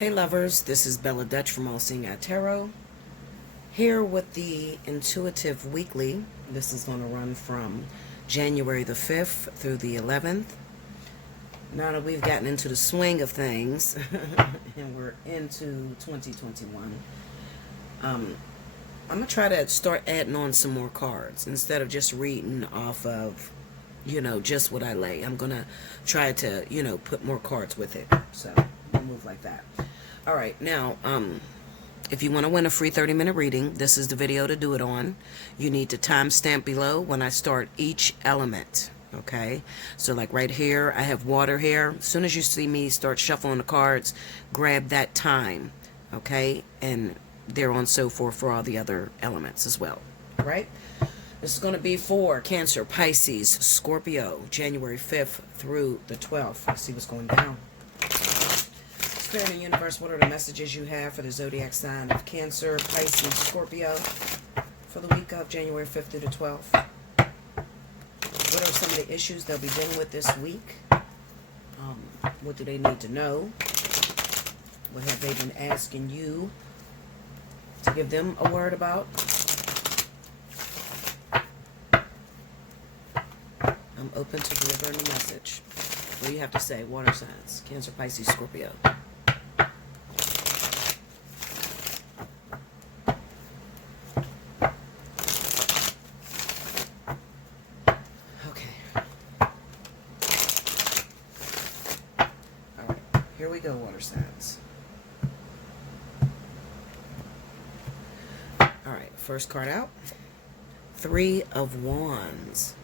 Hey lovers, this is Bella Dutch from Allseeingeyetarot, here with the Intuitive Weekly. This is going to run from January the 5th through the 11th. Now that we've gotten into the swing of things, and we're into 2021, I'm going to try to start adding on some more cards instead of just reading off of, just what I lay. I'm going to try to, put more cards with it. So, we'll move like that. All right, now, if you want to win a free 30-minute reading, this is the video to do it on. You need to timestamp below when I start each element, okay? So like right here, I have water here. As soon as you see me start shuffling the cards, grab that time, okay? And there on so forth for all the other elements as well, all right? This is going to be for Cancer, Pisces, Scorpio, January 5th through the 12th. Let's see what's going down. Spirit and universe, what are the messages you have for the zodiac sign of Cancer, Pisces, Scorpio for the week of January 5th through the 12th? What are some of the issues they'll be dealing with this week? What do they need to know? What have they been asking you to give them a word about? I'm open to delivering a message. What do you have to say? Water signs, Cancer, Pisces, Scorpio. Here we go, water signs. Alright, first card out. 3 of Wands.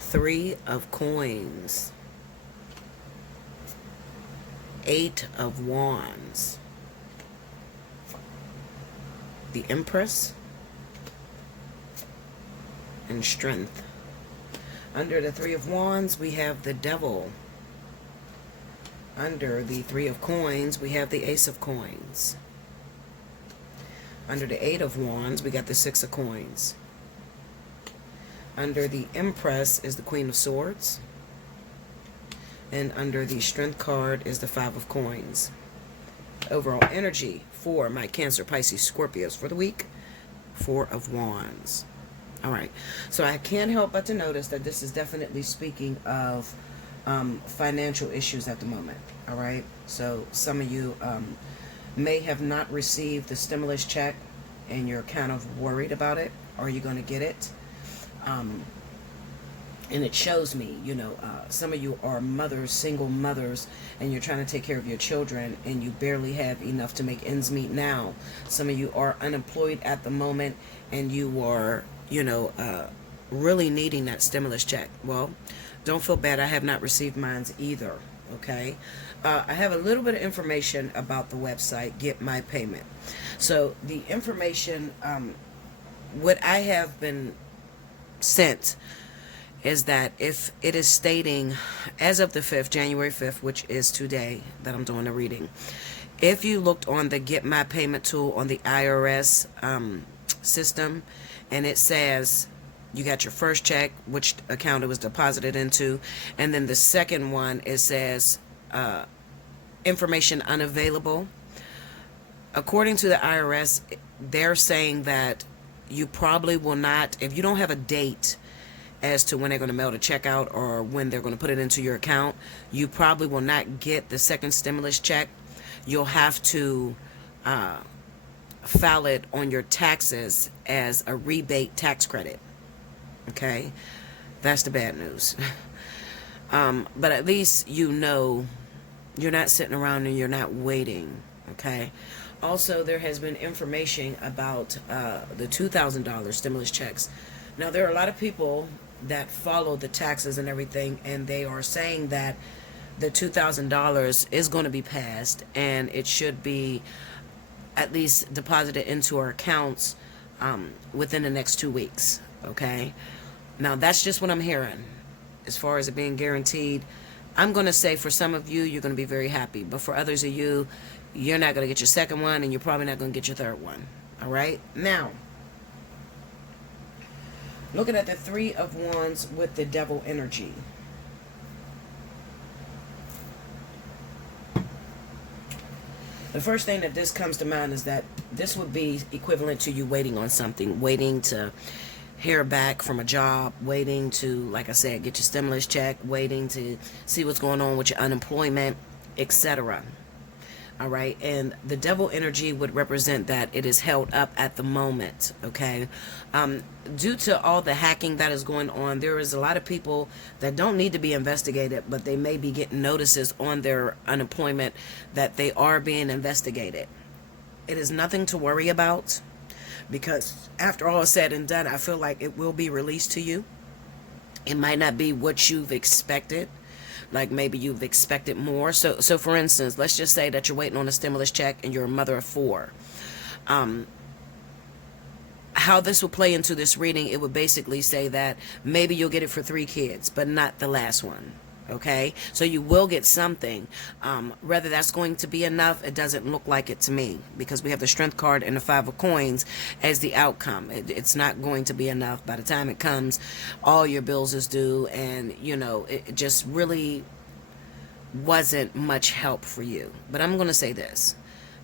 3 of Coins. 8 of Wands. The Empress. And Strength. Under the 3 of Wands, we have the Devil. Under the 3 of Coins, we have the Ace of Coins. Under the 8 of Wands, we got the 6 of Coins. Under the Empress is the Queen of Swords. And under the Strength card is the 5 of Coins. Overall energy for my Cancer, Pisces, Scorpios for the week, 4 of Wands. Alright, so I can't help but to notice that this is definitely speaking of financial issues at the moment. All right, so some of you may have not received the stimulus check and you're kind of worried about it. Are you going to get it? And it shows me, some of you are mothers, single mothers, and you're trying to take care of your children and you barely have enough to make ends meet now. Some of you are unemployed at the moment and you are, really needing that stimulus check. Well, don't feel bad. I have not received mine either. Okay. I have a little bit of information about the website, Get My Payment. So the information, what I have been sent is that if it is stating as of the 5th, January 5th, which is today that I'm doing the reading, if you looked on the Get My Payment tool on the IRS system, and it says you got your first check, which account it was deposited into, and then the second one, it says information unavailable. According to the IRS, they're saying that you probably will not, if you don't have a date as to when they're going to mail the check out or when they're going to put it into your account, you probably will not get the second stimulus check. You'll have to file it on your taxes as a rebate tax credit. Okay, that's the bad news. But at least you're not sitting around and you're not waiting. Okay. Also, there has been information about the $2,000 stimulus checks. Now, there are a lot of people that follow the taxes and everything, and they are saying that the $2,000 is going to be passed, and it should be at least deposited into our accounts within the next 2 weeks. Okay. Now, that's just what I'm hearing. As far as it being guaranteed, I'm going to say for some of you, you're going to be very happy. But for others of you, you're not going to get your second one, and you're probably not going to get your third one. All right? Now, looking at the 3 of Wands with the Devil energy. The first thing that this comes to mind is that this would be equivalent to you waiting on something, waiting to hear back from a job, waiting to, like I said, get your stimulus check, waiting to see what's going on with your unemployment, etc. All right, and the devil energy would represent that it is held up at the moment. Okay, due to all the hacking that is going on, there is a lot of people that don't need to be investigated, but they may be getting notices on their unemployment that they are being investigated. It is nothing to worry about, because after all is said and done, I feel like it will be released to you. It might not be what you've expected. Like maybe you've expected more. So for instance, let's just say that you're waiting on a stimulus check and you're a mother of 4. How this will play into this reading, it would basically say that maybe you'll get it for 3 kids, but not the last one. Okay, so you will get something. Whether that's going to be enough, it doesn't look like it to me, because we have the Strength card and the 5 of coins as the outcome. It's not going to be enough. By the time it comes, all your bills is due, and it just really wasn't much help for you. But I'm going to say this: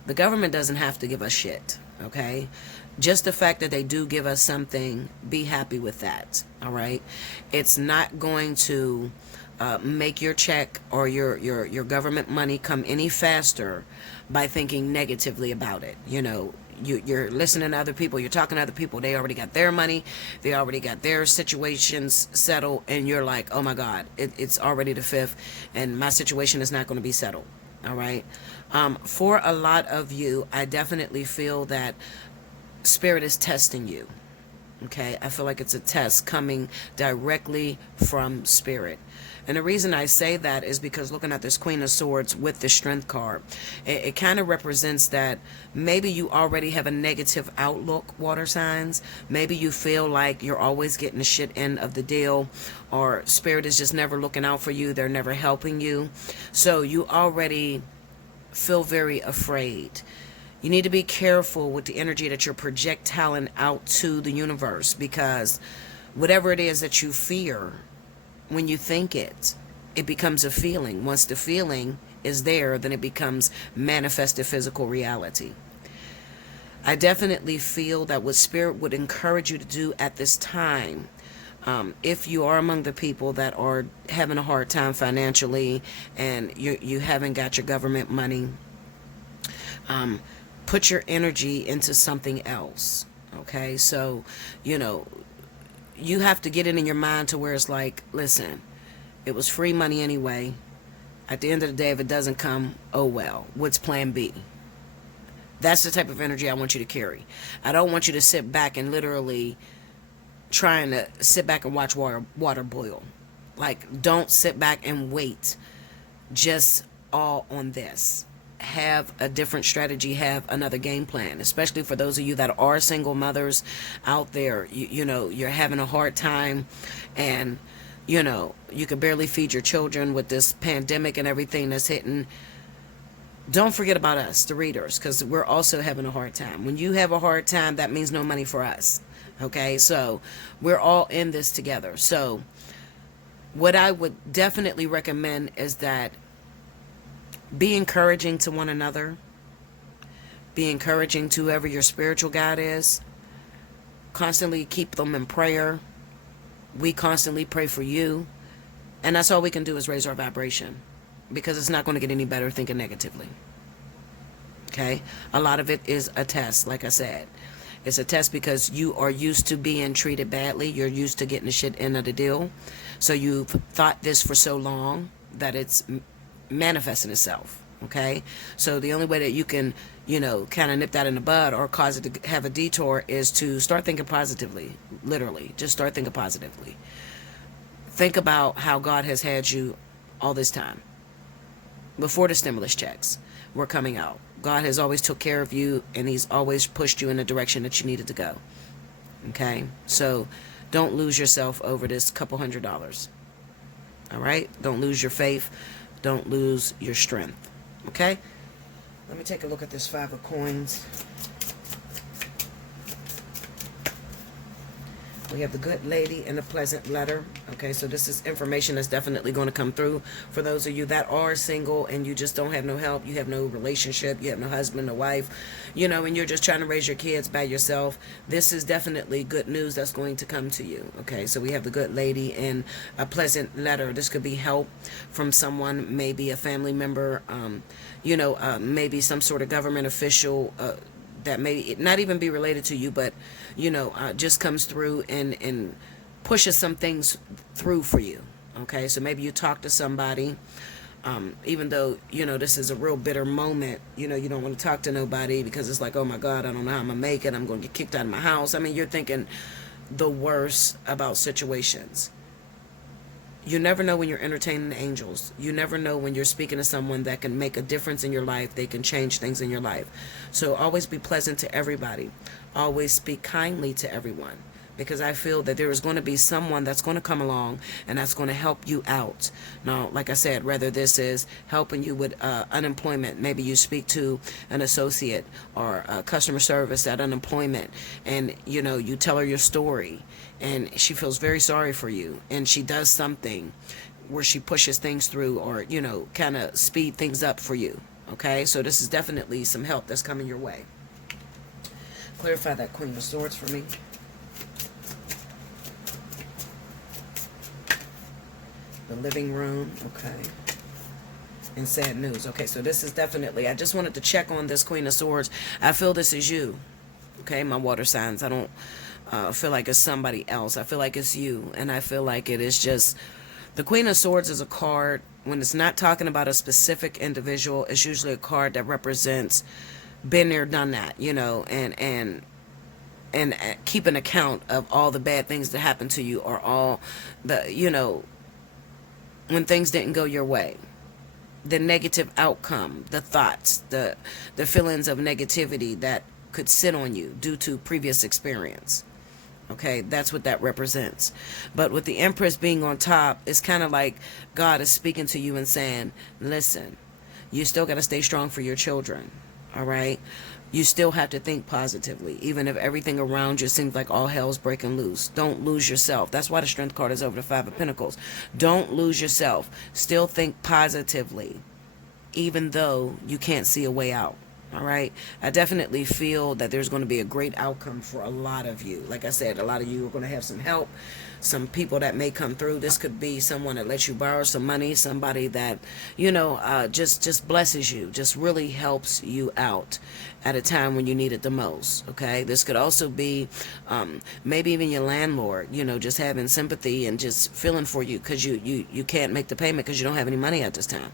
the government doesn't have to give us shit. Okay, just the fact that they do give us something, be happy with that. All right, it's not going to make your check or your government money come any faster by thinking negatively about it. You're listening to other people, you're talking to other people, they already got their money, they already got their situations settled, and you're like, oh my God, it's already the 5th, and my situation is not going to be settled. All right. For a lot of you, I definitely feel that Spirit is testing you. Okay, I feel like it's a test coming directly from Spirit. And the reason I say that is because looking at this Queen of Swords with the Strength card, it kind of represents that maybe you already have a negative outlook, water signs. Maybe you feel like you're always getting the shit end of the deal, or Spirit is just never looking out for you. They're never helping you. So you already feel very afraid. You need to be careful with the energy that you're projectiling out to the universe, because whatever it is that you fear, when you think it becomes a feeling. Once the feeling is there, then it becomes manifested physical reality. I definitely feel that what Spirit would encourage you to do at this time, if you are among the people that are having a hard time financially and you haven't got your government money, put your energy into something else. Okay, so you have to get it in your mind to where it's like, listen, it was free money anyway. At the end of the day, if it doesn't come, oh well, what's plan B? That's the type of energy I want you to carry. I don't want you to sit back and literally trying to sit back and watch water boil. Like, don't sit back and wait just all on this. Have a different strategy, have another game plan, especially for those of you that are single mothers out there. You're having a hard time, and you can barely feed your children with this pandemic and everything that's hitting. Don't forget about us, the readers, because we're also having a hard time. When you have a hard time, that means no money for us. Okay, so we're all in this together. So what I would definitely recommend is that be encouraging to one another. Be encouraging to whoever your spiritual guide is. Constantly keep them in prayer. We constantly pray for you. And that's all we can do is raise our vibration, because it's not going to get any better thinking negatively. Okay? A lot of it is a test, like I said. It's a test because you are used to being treated badly. You're used to getting the shit end of the deal. So you've thought this for so long that it's manifesting itself. Okay, so the only way that you can kind of nip that in the bud or cause it to have a detour is to start thinking positively. Literally, just start thinking positively. Think about how God has had you all this time. Before the stimulus checks were coming out, God has always took care of you, and he's always pushed you in the direction that you needed to go. Okay, so don't lose yourself over this couple $100. All right, don't lose your faith. Don't lose your strength. Okay? Let me take a look at this 5 of coins. We have the good lady and a pleasant letter. Okay, so this is information that's definitely going to come through for those of you that are single and you just don't have no help, you have no relationship, you have no husband or wife, you know, and you're just trying to raise your kids by yourself. This is definitely good news that's going to come to you. Okay, so we have the good lady and a pleasant letter. This could be help from someone, maybe a family member, maybe some sort of government official, that may not even be related to you, but just comes through and pushes some things through for you. Okay, so maybe you talk to somebody, even though this is a real bitter moment. You don't want to talk to nobody because it's like, oh my God, I don't know how I'm gonna make it, I'm gonna get kicked out of my house. I mean, you're thinking the worst about situations. You never know when you're entertaining angels. You never know when you're speaking to someone that can make a difference in your life. They can change things in your life. So always be pleasant to everybody. Always speak kindly to everyone. Because I feel that there is going to be someone that's going to come along and that's going to help you out. Now, like I said, whether this is helping you with unemployment, maybe you speak to an associate or customer service at unemployment, and you tell her your story, and she feels very sorry for you, and she does something where she pushes things through, or kind of speed things up for you. Okay, so this is definitely some help that's coming your way. Clarify that Queen of Swords for me. The living room, okay. And sad news. Okay, so this is definitely, I just wanted to check on this Queen of Swords. I feel this is you, okay, my water signs. I don't feel like it's somebody else. I feel like it's you, and I feel like it is just, the Queen of Swords is a card, when it's not talking about a specific individual, it's usually a card that represents been there, done that, and keep an account of all the bad things that happened to you, or all the, when things didn't go your way, the negative outcome, the thoughts, the feelings of negativity that could sit on you due to previous experience. Okay, that's what that represents. But with the Empress being on top, it's kind of like God is speaking to you and saying, listen, you still got to stay strong for your children. All right, you still have to think positively, even if everything around you seems like all hell's breaking loose. Don't lose yourself. That's why the Strength card is over the Five of Pentacles. Don't lose yourself. Still think positively, even though you can't see a way out. All right, I definitely feel that there's going to be a great outcome for a lot of you. Like I said, a lot of you are going to have some help, some people that may come through. This could be someone that lets you borrow some money, somebody that just blesses you, just really helps you out at a time when you need it the most. Okay, this could also be maybe even your landlord, just having sympathy and just feeling for you because you can't make the payment because you don't have any money at this time.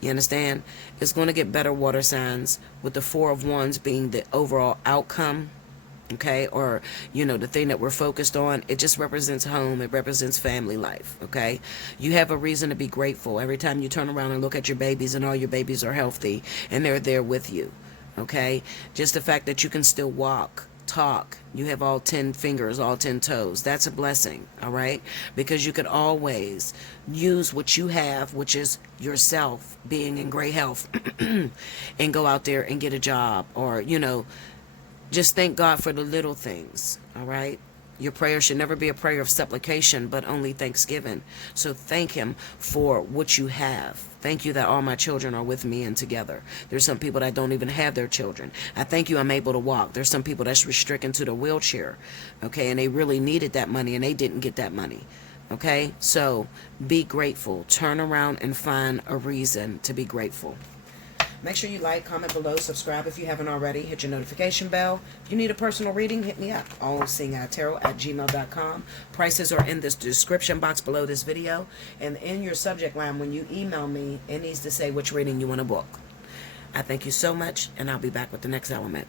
You understand? It's going to get better, water signs, with the Four of Wands being the overall outcome, okay? Or, the thing that we're focused on. It just represents home. It represents family life, okay? You have a reason to be grateful every time you turn around and look at your babies and all your babies are healthy and they're there with you, okay? Just the fact that you can still walk, talk, you have all 10 fingers, all 10 toes. That's a blessing, all right? Because you could always use what you have, which is yourself being in great health, and go out there and get a job, or, just thank God for the little things, all right? Your prayer should never be a prayer of supplication, but only thanksgiving. So thank Him for what you have. Thank you that all my children are with me and together. There's some people that don't even have their children. I thank you I'm able to walk. There's some people that's restricted to the wheelchair, okay, and they really needed that money and they didn't get that money, okay? So be grateful. Turn around and find a reason to be grateful. Make sure you like, comment below, subscribe if you haven't already. Hit your notification bell. If you need a personal reading, hit me up. Allseeingeyetarot@gmail.com. Prices are in this description box below this video. And in your subject line, when you email me, it needs to say which reading you want to book. I thank you so much, and I'll be back with the next element.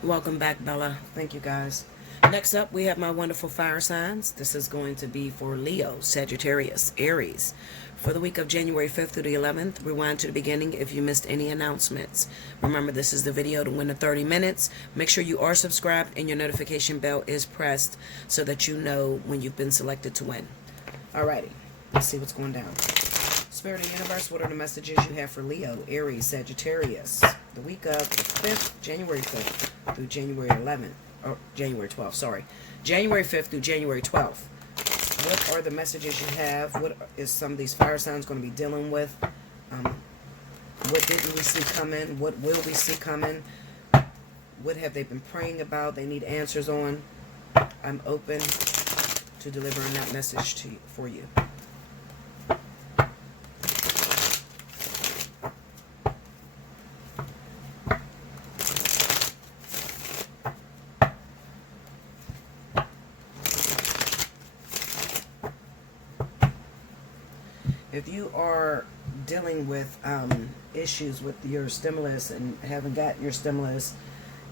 Welcome back, Bella. Thank you, guys. Next up, we have my wonderful fire signs. This is going to be for Leo, Sagittarius, Aries. For the week of January 5th through the 11th, rewind to the beginning if you missed any announcements. Remember, this is the video to win the 30 minutes. Make sure you are subscribed and your notification bell is pressed so that you know when you've been selected to win. Alrighty, let's see what's going down. Spirit of the Universe, what are the messages you have for Leo, Aries, Sagittarius? The week of the 5th, January 5th through January 11th. or January 12th, sorry. January 5th through January 12th. What are the messages you have? What is some of these fire signs going to be dealing with? What didn't we see coming? What will we see coming? What have they been praying about? They need answers on. I'm open to delivering that message to you, for you. If you are dealing with issues with your stimulus and haven't gotten your stimulus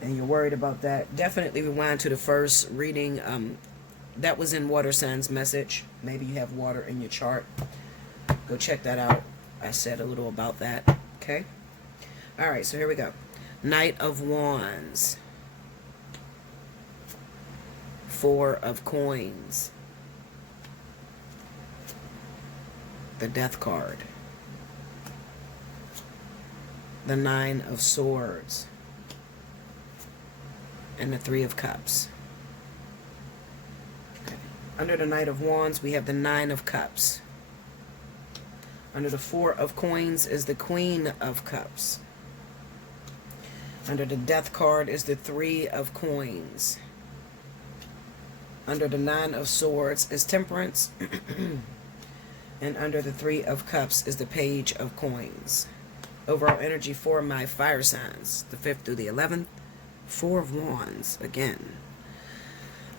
and you're worried about that, definitely rewind to the first reading. That was in water signs message. Maybe you have water in your chart. Go check that out. I said a little about that. Okay. All right. So here we go. Knight of Wands. Four of Coins. The Death card. The Nine of Swords. And the Three of Cups. Okay. Under the Knight of Wands, we have the Nine of Cups. Under the Four of Coins is the Queen of Cups. Under the Death card is the Three of Coins. Under the Nine of Swords is Temperance. And under the Three of Cups is the Page of Coins. Overall energy for my fire signs, the 5th through the 11th. Four of Wands again.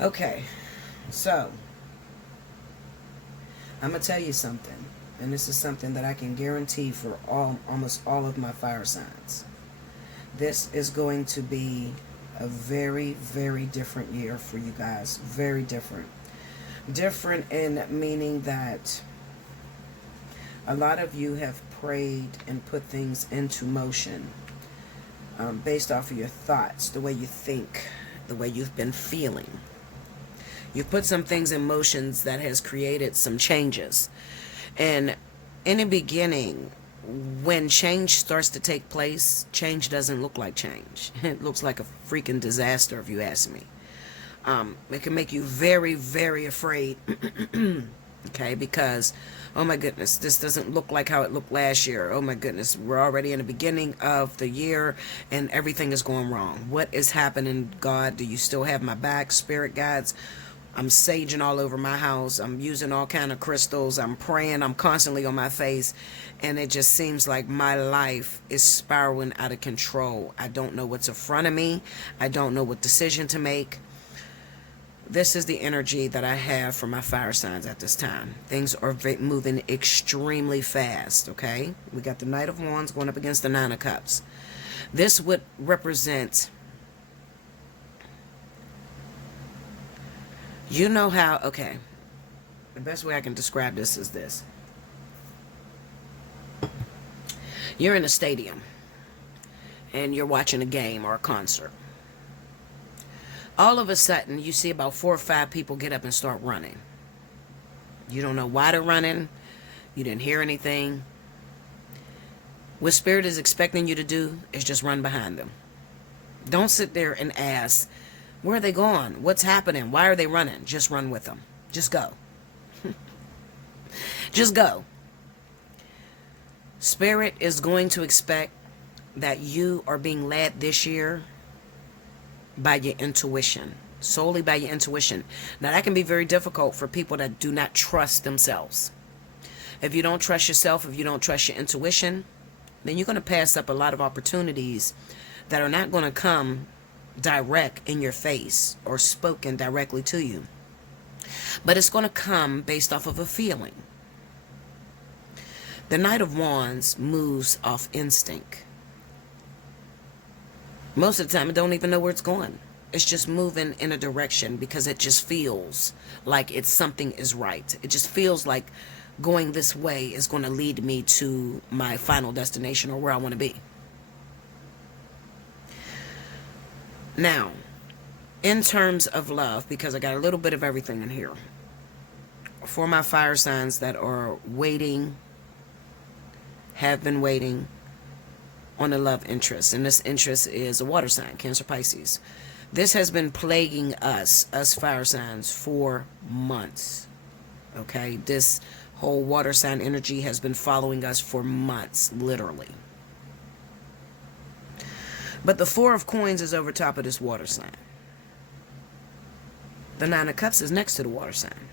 Okay, so I'm going to tell you something. And this is something that I can guarantee for almost all of my fire signs. This is going to be a very, very different year for you guys. Very different. Different in meaning that a lot of you have prayed and put things into motion based off of your thoughts, the way you think, the way you've been feeling. You've put some things in motions that has created some changes. And in the beginning, when change starts to take place, change doesn't look like change. It looks like a freaking disaster, if you ask me. It can make you very, very afraid. Okay, because, oh my goodness, this doesn't look like how it looked last year. Oh my goodness, we're already in the beginning of the year and everything is going wrong. What is happening, God? Do you still have my back, spirit guides? I'm saging all over my house. I'm using all kind of crystals. I'm praying. I'm constantly on my face. And it just seems like my life is spiraling out of control. I don't know what's in front of me. I don't know what decision to make. This is the energy that I have for my fire signs at this time. Things are moving extremely fast, okay? We got the Knight of Wands going up against the Nine of Cups. This would represent, you know how, okay, the best way I can describe this is this. You're in a stadium and you're watching a game or a concert. All of a sudden, you see about 4 or 5 people get up and start running. You don't know why they're running. You didn't hear anything. What Spirit is expecting you to do is just run behind them. Don't sit there and ask, where are they going? What's happening? Why are they running? Just run with them. Just go. Just go. Spirit is going to expect that you are being led this year by your intuition, solely by your intuition. Now that can be very difficult for people that do not trust themselves. If you don't trust yourself, if you don't trust your intuition, then you're going to pass up a lot of opportunities that are not going to come direct in your face or spoken directly to you. But it's going to come based off of a feeling. The Knight of Wands moves off instinct. Most of the time, I don't even know where it's going. It's just moving in a direction because it just feels like it's something is right. It just feels like going this way is going to lead me to my final destination or where I want to be. Now, in terms of love, because I got a little bit of everything in here. For my fire signs that are waiting, have been waiting on a love interest, and this interest is a water sign, Cancer, Pisces. This has been plaguing us fire signs, for months. Okay, this whole water sign energy has been following us for months, literally. But the Four of Coins is over top of this water sign. The Nine of Cups is next to the water sign.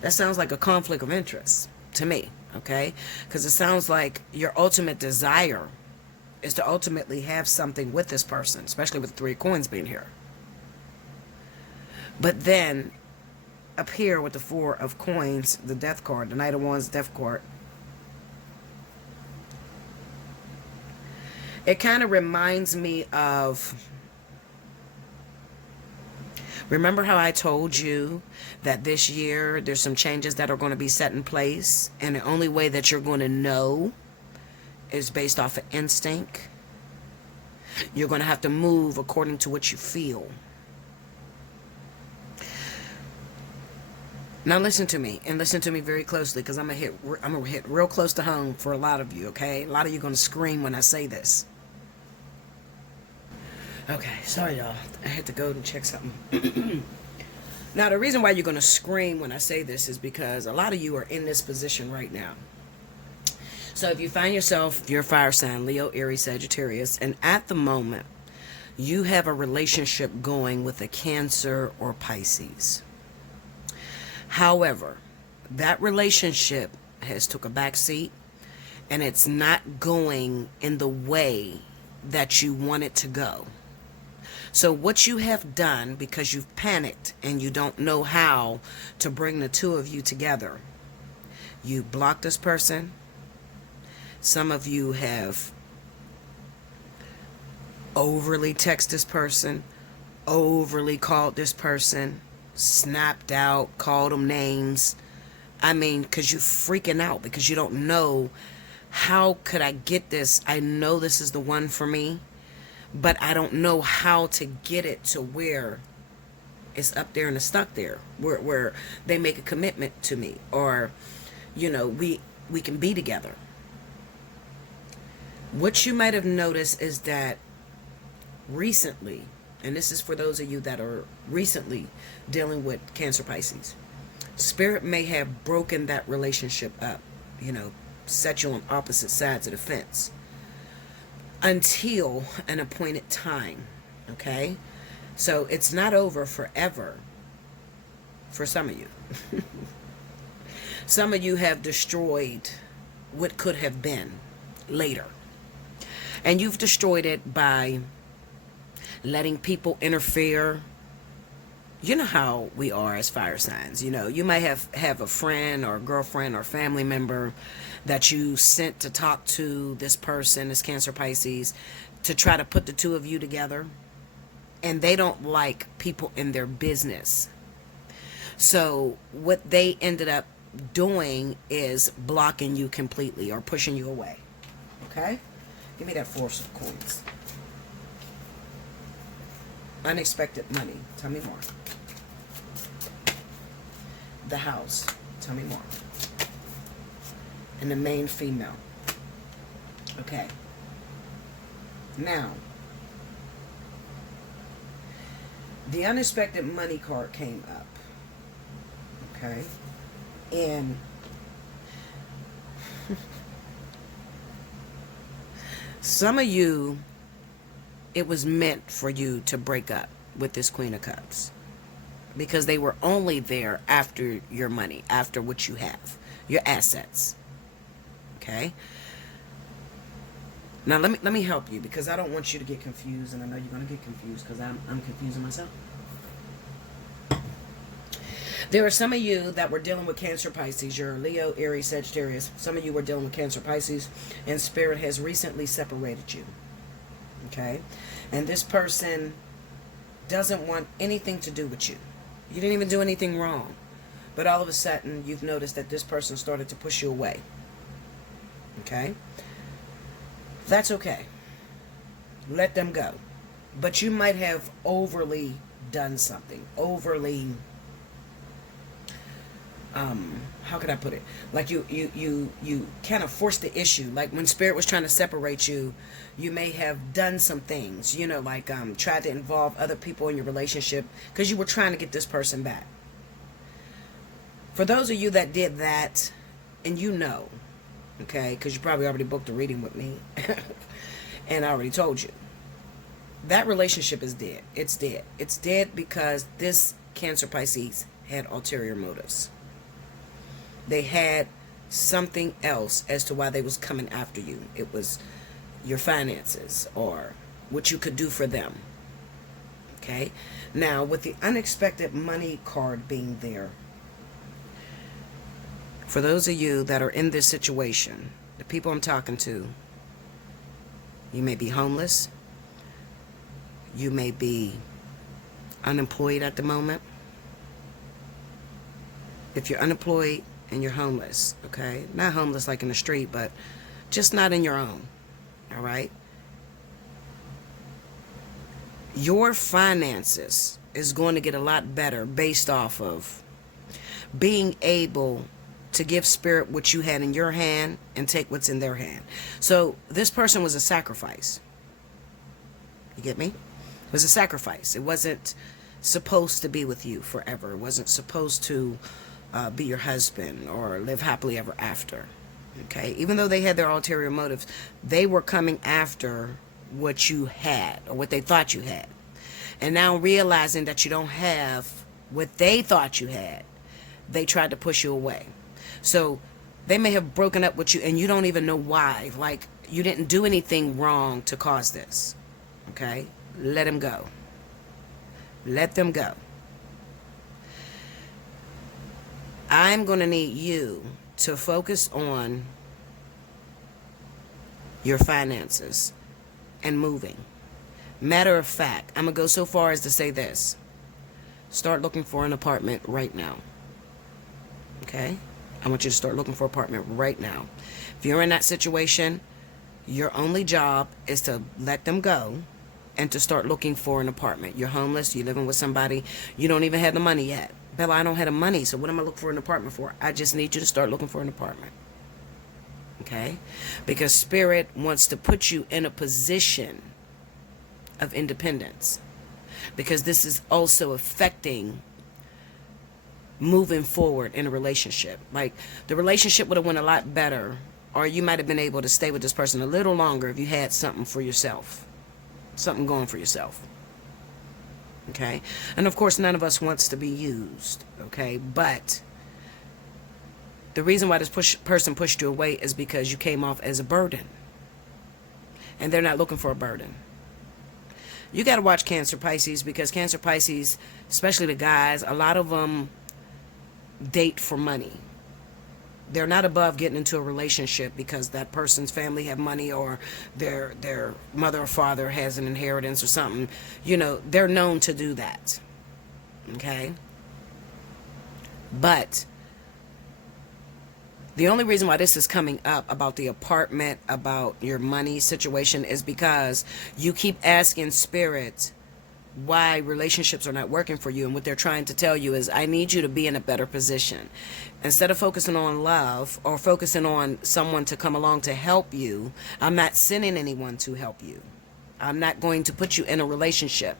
That sounds like a conflict of interest to me, okay? Because it sounds like your ultimate desire is to ultimately have something with this person, especially with the Three of Coins being here. But then, up here with the Four of Coins, the Death card, the Knight of Wands, Death card, it kind of reminds me of, remember how I told you that this year there's some changes that are going to be set in place, and the only way that you're going to know is based off of instinct? You're going to have to move according to what you feel. Now listen to me, and listen to me very closely, because I'm gonna hit real close to home for a lot of you, okay? A lot of you are going to scream when I say this. Okay, sorry y'all. I had to go and check something. Now, the reason why you're going to scream when I say this is because a lot of you are in this position right now. So if you find yourself, you're a fire sign, Leo, Aries, Sagittarius, and at the moment, you have a relationship going with a Cancer or Pisces. However, that relationship has took a back seat, and it's not going in the way that you want it to go. So what you have done, because you've panicked and you don't know how to bring the two of you together, you blocked this person. Some of you have overly texted this person, overly called this person, snapped out, called them names. I mean, because you're freaking out because you don't know, how could I get this? I know this is the one for me, but I don't know how to get it to where it's up there and it's stuck there, where they make a commitment to me, or, you know, we can be together. What you might have noticed is that recently, and this is for those of you that are recently dealing with Cancer, Pisces, Spirit may have broken that relationship up, you know, set you on opposite sides of the fence until an appointed time, okay? So it's not over forever for some of you. Some of you have destroyed what could have been later. And you've destroyed it by letting people interfere. You know how we are as fire signs. You know, you might have a friend or a girlfriend or family member that you sent to talk to this person, this Cancer, Pisces, to try to put the two of you together. And they don't like people in their business. So what they ended up doing is blocking you completely or pushing you away. Okay? Give me that Four of Coins. Unexpected money. Tell me more. The House. Tell me more. And the main female. Okay. Now, the unexpected money card came up. Okay. And some of you, it was meant for you to break up with this Queen of Cups, because they were only there after your money, after what you have, your assets. Okay? Now let me help you, because I don't want you to get confused, and I know you're going to get confused because I'm confusing myself. There are some of you that were dealing with Cancer, Pisces. You're Leo, Aries, Sagittarius. Some of you were dealing with Cancer, Pisces, and Spirit has recently separated you. Okay? And this person doesn't want anything to do with you. You didn't even do anything wrong. But all of a sudden, you've noticed that this person started to push you away. Okay? That's okay. Let them go. But you might have overly done something. Overly, how could I put it? Like you kind of forced the issue. Like when spirit was trying to separate you, you may have done some things, like tried to involve other people in your relationship because you were trying to get this person back. For those of you that did that, and okay, because you probably already booked a reading with me, and I already told you, that relationship is dead. It's dead. It's dead because this Cancer Pisces had ulterior motives. They had something else as to why they was coming after you. It was your finances or what you could do for them. Okay? Now, with the unexpected money card being there, for those of you that are in this situation, the people I'm talking to, you may be homeless. You may be unemployed at the moment. If you're unemployed and you're homeless, okay? Not homeless like in the street, but just not in your own, all right? Your finances is going to get a lot better based off of being able to give spirit what you had in your hand and take what's in their hand. So this person was a sacrifice. You get me? It was a sacrifice. It wasn't supposed to be with you forever. It wasn't supposed to be your husband or live happily ever after. Okay? Even though they had their ulterior motives, they were coming after what you had or what they thought you had. And now realizing that you don't have what they thought you had, they tried to push you away. So they may have broken up with you and you don't even know why. Like, you didn't do anything wrong to cause this. Okay? Let them go. Let them go. I'm going to need you to focus on your finances and moving. Matter of fact, I'm going to go so far as to say this. Start looking for an apartment right now. Okay? I want you to start looking for an apartment right now. If you're in that situation, your only job is to let them go and to start looking for an apartment. You're homeless, you're living with somebody, you don't even have the money yet. Bella, I don't have the money, so what am I looking for an apartment for? I just need you to start looking for an apartment. Okay? Because Spirit wants to put you in a position of independence. Because this is also affecting moving forward in a relationship. Like, the relationship would have went a lot better, or you might have been able to stay with this person a little longer if you had something for yourself. Something going for yourself. Okay? And of course, none of us wants to be used. Okay? But the reason why this person pushed you away is because you came off as a burden. And they're not looking for a burden. You got to watch Cancer Pisces, because Cancer Pisces, especially the guys, a lot of them date for money. They're not above getting into a relationship because that person's family have money, or their mother or father has an inheritance or something. They're known to do that. Okay? But the only reason why this is coming up about the apartment, about your money situation, is because you keep asking Spirit why relationships are not working for you. And what they're trying to tell you is, I need you to be in a better position. Instead of focusing on love or focusing on someone to come along to help you, I'm not sending anyone to help you. I'm not going to put you in a relationship.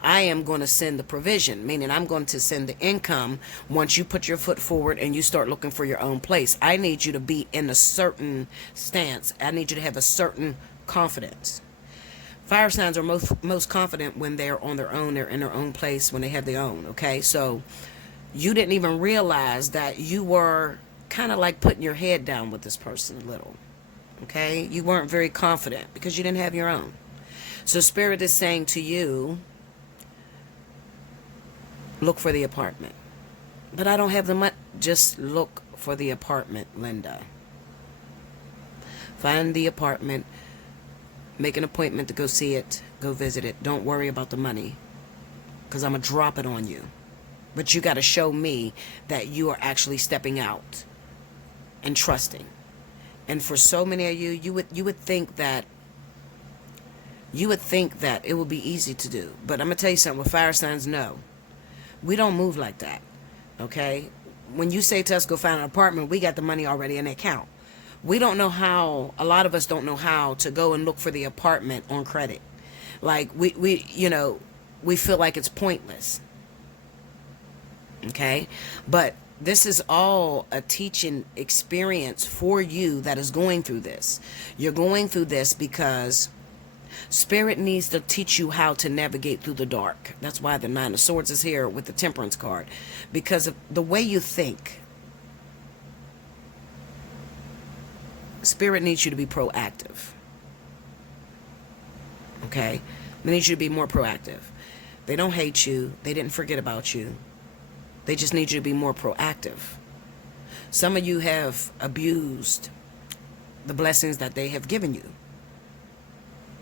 I am going to send the provision, meaning I'm going to send the income once you put your foot forward and you start looking for your own place. I need you to be in a certain stance. I need you to have a certain confidence. Fire signs are most confident when they're on their own. They're in their own place when they have their own. Okay, so you didn't even realize that you were kind of like putting your head down with this person a little. Okay, you weren't very confident because you didn't have your own. So Spirit is saying to you, look for the apartment. But I don't have the money. Just look for the apartment, Linda. Find the apartment. Make an appointment to go see it. Go visit it. Don't worry about the money, because I'm going to drop it on you. But you got to show me that you are actually stepping out and trusting. And for so many of you, you would think that it would be easy to do. But I'm going to tell you something. With fire signs, no. We don't move like that. Okay? when you say to us, go find an apartment, we got the money already in the account. We don't know how, a lot of us don't know how to go and look for the apartment on credit. Like we feel like it's pointless. Okay? But this is all a teaching experience for you that is going through this. You're going through this because Spirit needs to teach you how to navigate through the dark. That's why the Nine of Swords is here with the Temperance card. Because of the way you think, Spirit needs you to be proactive. Okay? They need you to be more proactive. They don't hate you. They didn't forget about you. They just need you to be more proactive. Some of you have abused the blessings that they have given you.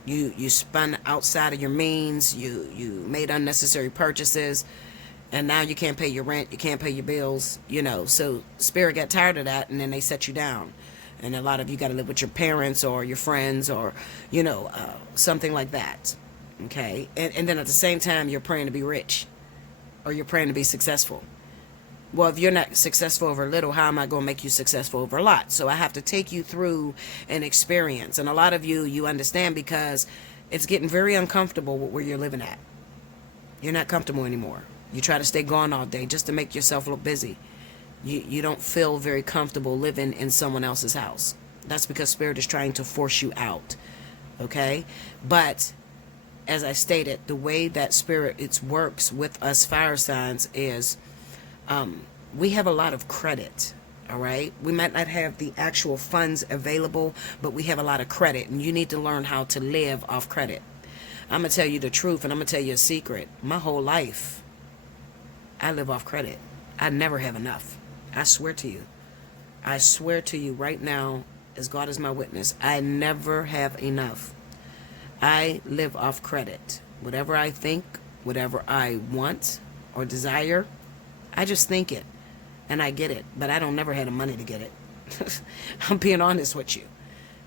You spun outside of your means. You made unnecessary purchases. And now you can't pay your rent. You can't pay your bills. So Spirit got tired of that, and then they set you down. And a lot of you got to live with your parents or your friends or, something like that. Okay? And then at the same time, you're praying to be rich. Or you're praying to be successful. Well, if you're not successful over little, how am I going to make you successful over a lot? So I have to take you through an experience. And a lot of you understand because it's getting very uncomfortable with where you're living at. You're not comfortable anymore. You try to stay gone all day just to make yourself look busy. You don't feel very comfortable living in someone else's house. That's because Spirit is trying to force you out. Okay? But as I stated, the way that Spirit works with us fire signs is we have a lot of credit. All right? We might not have the actual funds available, but we have a lot of credit, and you need to learn how to live off credit. I'm going to tell you the truth, and I'm going to tell you a secret. My whole life, I live off credit. I never have enough. I swear to you. I swear to you right now, as God is my witness, I never have enough. I live off credit. Whatever I think, whatever I want or desire, I just think it and I get it, but I don't never had the money to get it. I'm being honest with you.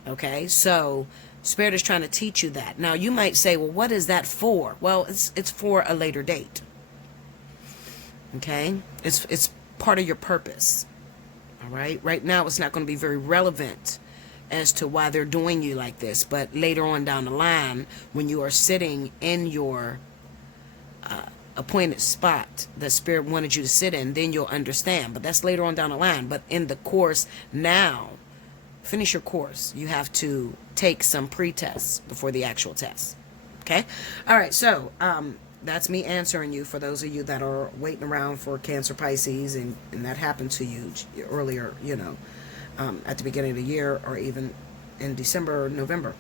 Okay? So Spirit is trying to teach you that. Now you might say, well, what is that for? Well, it's for a later date. Okay? It's part of your purpose. All right? Right now it's not going to be very relevant as to why they're doing you like this, but later on down the line, when you are sitting in your appointed spot that Spirit wanted you to sit in, then you'll understand. But that's later on down the line. But in the course now, finish your course. You have to take some pre-tests before the actual test. Okay? All right, so that's me answering you for those of you that are waiting around for Cancer, Pisces, and that happened to you earlier, at the beginning of the year or even in December or November.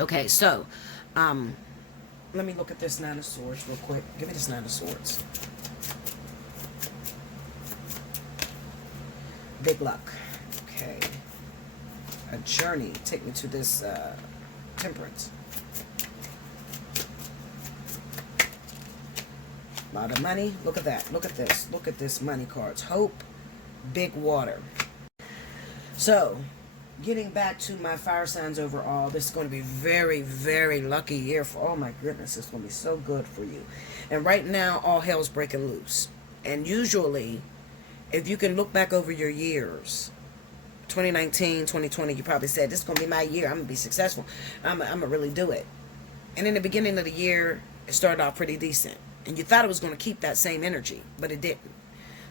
Okay, so let me look at this Nine of Swords real quick. Give me this Nine of Swords. Big luck. Okay. A journey. Take me to this Temperance. A lot of money. Look at that. Look at this. Look at this money cards. Hope. Big water. So, getting back to my fire signs overall, this is going to be a very, very lucky year for, oh my goodness, it's going to be so good for you. And right now, all hell's breaking loose. And usually, if you can look back over your years, 2019, 2020, you probably said, this is going to be my year. I'm going to be successful. I'm going to really do it. And in the beginning of the year, it started off pretty decent. And you thought it was going to keep that same energy, but it didn't.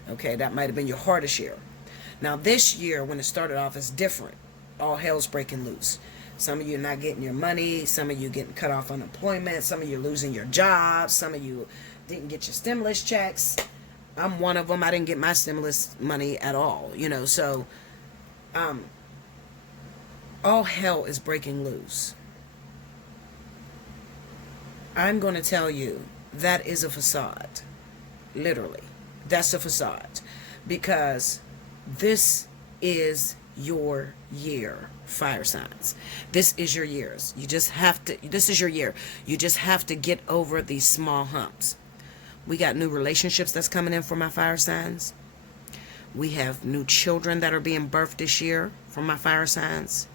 Okay, that might have been your hardest year. Now this year, when it started off, is different. All hell's breaking loose. Some of you are not getting your money. Some of you getting cut off unemployment. Some of you losing your jobs. Some of you didn't get your stimulus checks. I'm one of them. I didn't get my stimulus money at all. So all hell is breaking loose. I'm going to tell you that is a facade. Literally. That's a facade. Because this is your year, fire signs. This is your years. This is your year. You just have to get over these small humps. We got new relationships that's coming in for my fire signs. We have new children that are being birthed this year from my fire signs.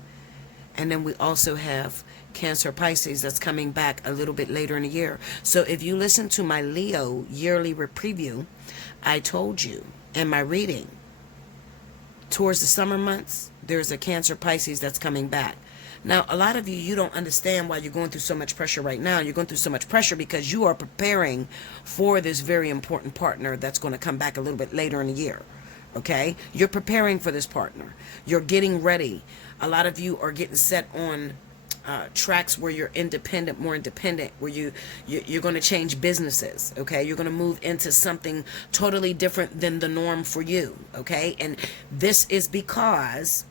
And then we also have Cancer, Pisces that's coming back a little bit later in the year. So if you listen to my Leo yearly preview, I told you in my reading. Towards the summer months, there's a Cancer Pisces that's coming back. Now, a lot of you, you don't understand why you're going through so much pressure right now. You're going through so much pressure because you are preparing for this very important partner that's going to come back a little bit later in the year. Okay? You're preparing for this partner. You're getting ready. A lot of you are getting set on tracks where you're independent, more independent, where you're going to change businesses. Okay? You're going to move into something totally different than the norm for you. Okay? And this is because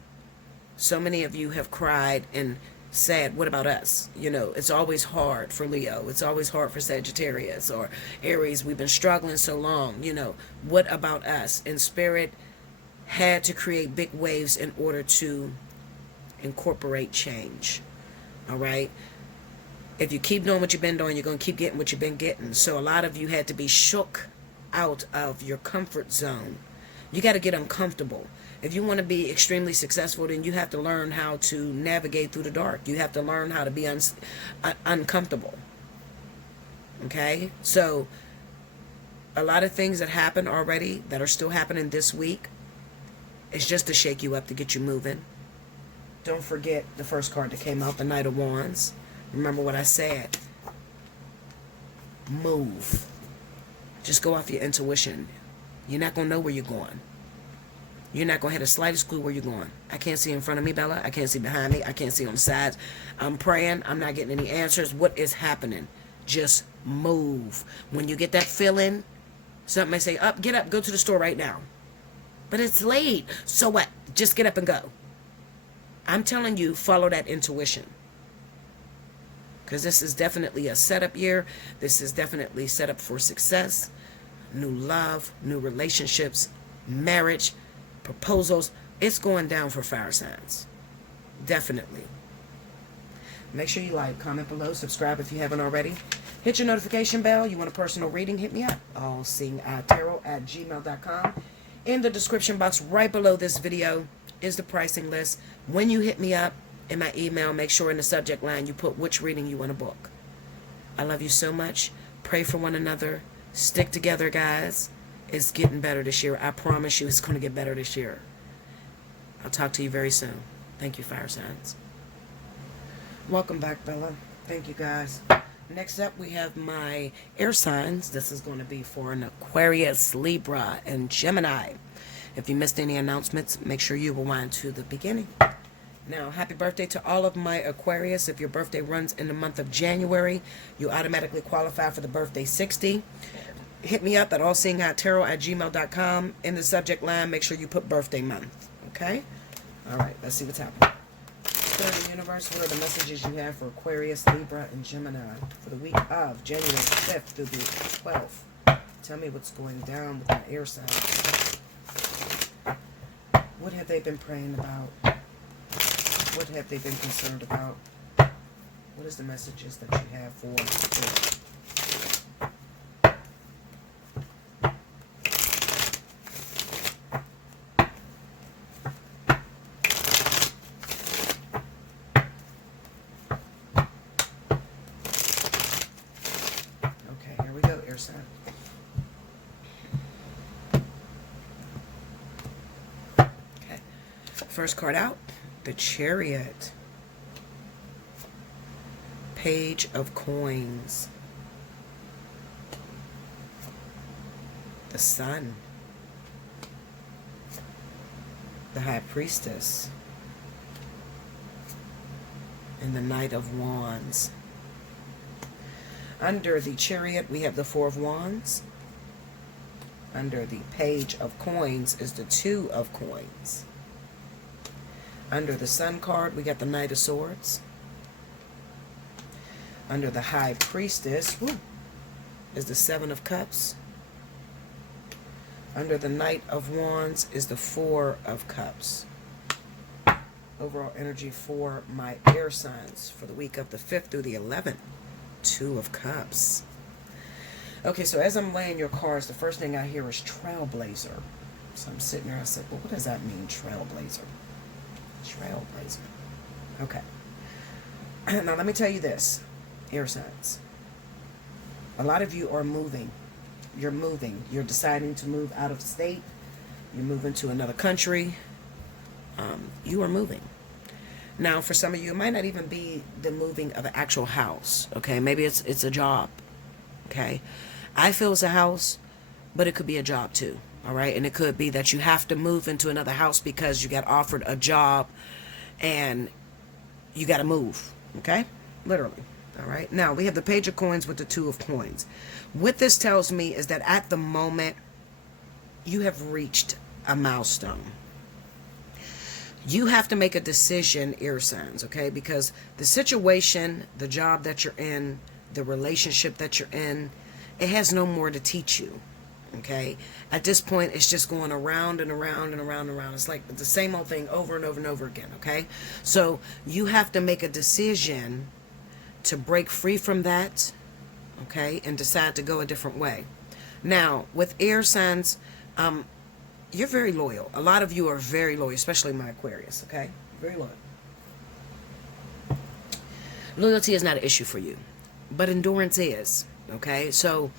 so many of you have cried and said, what about us? You know, it's always hard for Leo. It's always hard for Sagittarius or Aries. We've been struggling so long. You know, what about us? And Spirit had to create big waves in order to incorporate change. All right? If you keep doing what you've been doing, you're going to keep getting what you've been getting. So a lot of you had to be shook out of your comfort zone. You got to get uncomfortable. If you want to be extremely successful, then you have to learn how to navigate through the dark. You have to learn how to be uncomfortable. Okay? So, a lot of things that happen already, that are still happening this week, is just to shake you up, to get you moving. Don't forget the first card that came out, the Knight of Wands. Remember what I said. Move. Just go off your intuition. You're not going to know where you're going. You're not going to have the slightest clue where you're going. I can't see in front of me, Bella. I can't see behind me. I can't see on the sides. I'm praying. I'm not getting any answers. What is happening? Just move. When you get that feeling, something may say, up, get up, go to the store right now. But it's late. So what? Just get up and go. I'm telling you, follow that intuition. Because this is definitely a setup year. This is definitely set up for success. New love, new relationships, marriage, proposals. It's going down for fire signs. Definitely. Make sure you like, comment below, subscribe if you haven't already. Hit your notification bell. You want a personal reading, hit me up. Allseeingeyetarot@gmail.com. In the description box right below this video is the pricing list. When you hit me up in my email, make sure in the subject line you put which reading you want to book. I love you so much. Pray for one another. Stick together, guys. It's getting better this year. I promise you it's going to get better this year. I'll talk to you very soon. Thank you, fire signs. Welcome back, Bella. Thank you, guys. Next up, we have my air signs. This is going to be for an Aquarius, Libra, and Gemini. If you missed any announcements, make sure you rewind to the beginning. Now, happy birthday to all of my Aquarius. If your birthday runs in the month of January, you automatically qualify for the birthday 60. Hit me up at allseeingeyetarot@gmail.com. In the subject line, make sure you put birthday month. Okay? All right, let's see what's happening. Spirit Universe, what are the messages you have for Aquarius, Libra, and Gemini for the week of January 5th through the 12th? Tell me what's going down with my air signs. What have they been praying about? What have they been concerned about? What is the messages that you have for Spirit? Okay. First card out, the Chariot. Page of Coins. The Sun. The High Priestess. And the Knight of Wands. Under the Chariot, we have the Four of Wands. Under the Page of Coins is the Two of Coins. Under the Sun card, we got the Knight of Swords. Under the High Priestess is the Seven of Cups. Under the Knight of Wands is the Four of Cups. Overall energy for my air signs for the week of the 5th through the 11th. Two of Cups. Okay, so as I'm laying your cards, the first thing I hear is Trailblazer. So I'm sitting there, I said, well, what does that mean, Trailblazer? Trailblazer. Okay. Now, let me tell you this, air signs. A lot of you are moving. You're moving. You're deciding to move out of state, You move into another country. You are moving. Now, for some of you, it might not even be the moving of an actual house. Okay, maybe it's a job. Okay, I feel it's a house, but it could be a job too. All right, and it could be that you have to move into another house because you got offered a job, and you got to move. Okay, literally. All right. Now we have the Page of Coins with the Two of Coins. What this tells me is that at the moment, you have reached a milestone. You have to make a decision, air signs, okay? Because the situation, the job that you're in, the relationship that you're in, it has no more to teach you, okay? At this point, it's just going around and around and around and around. It's like the same old thing over and over and over again, okay? So you have to make a decision to break free from that, okay, and decide to go a different way. Now, with air signs, you're very loyal. A lot of you are very loyal, especially my Aquarius, okay? Very loyal. Loyalty is not an issue for you, but endurance is, okay? So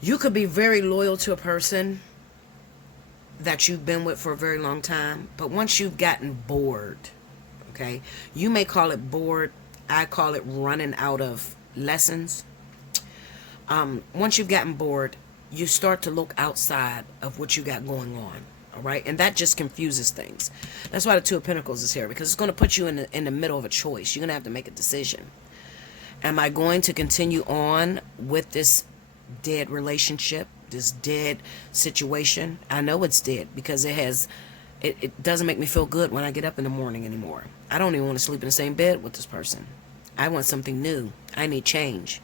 you could be very loyal to a person that you've been with for a very long time, but once you've gotten bored, okay? You may call it bored. I call it running out of lessons. Once you've gotten bored, you start to look outside of what you got going on, all right? And that just confuses things. That's why the Two of Pentacles is here, because it's going to put you in the middle of a choice. You're going to have to make a decision. Am I going to continue on with this dead relationship, this dead situation? I know it's dead because it doesn't make me feel good when I get up in the morning anymore. I don't even want to sleep in the same bed with this person. I want something new. I need change.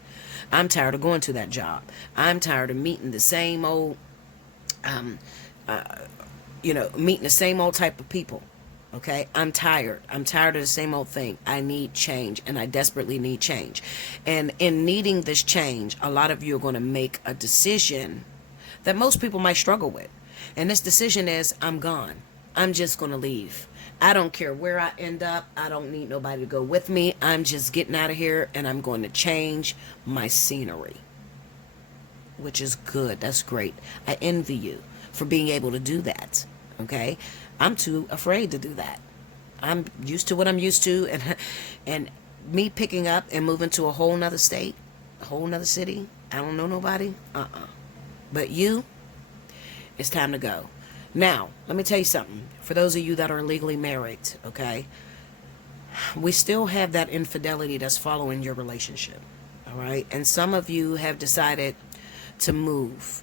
I'm tired of going to that job. I'm tired of meeting the same old, meeting the same old type of people. Okay? I'm tired. I'm tired of the same old thing. I need change, and I desperately need change. And in needing this change, a lot of you are going to make a decision that most people might struggle with. And this decision is, I'm gone. I'm just going to leave. I don't care where I end up. I don't need nobody to go with me. I'm just getting out of here, and I'm going to change my scenery, which is good. That's great. I envy you for being able to do that, okay? I'm too afraid to do that. I'm used to what I'm used to, and me picking up and moving to a whole nother state, a whole nother city, I don't know nobody, But you, it's time to go. Now, let me tell you something. For those of you that are legally married, okay, we still have that infidelity that's following your relationship, all right? And some of you have decided to move,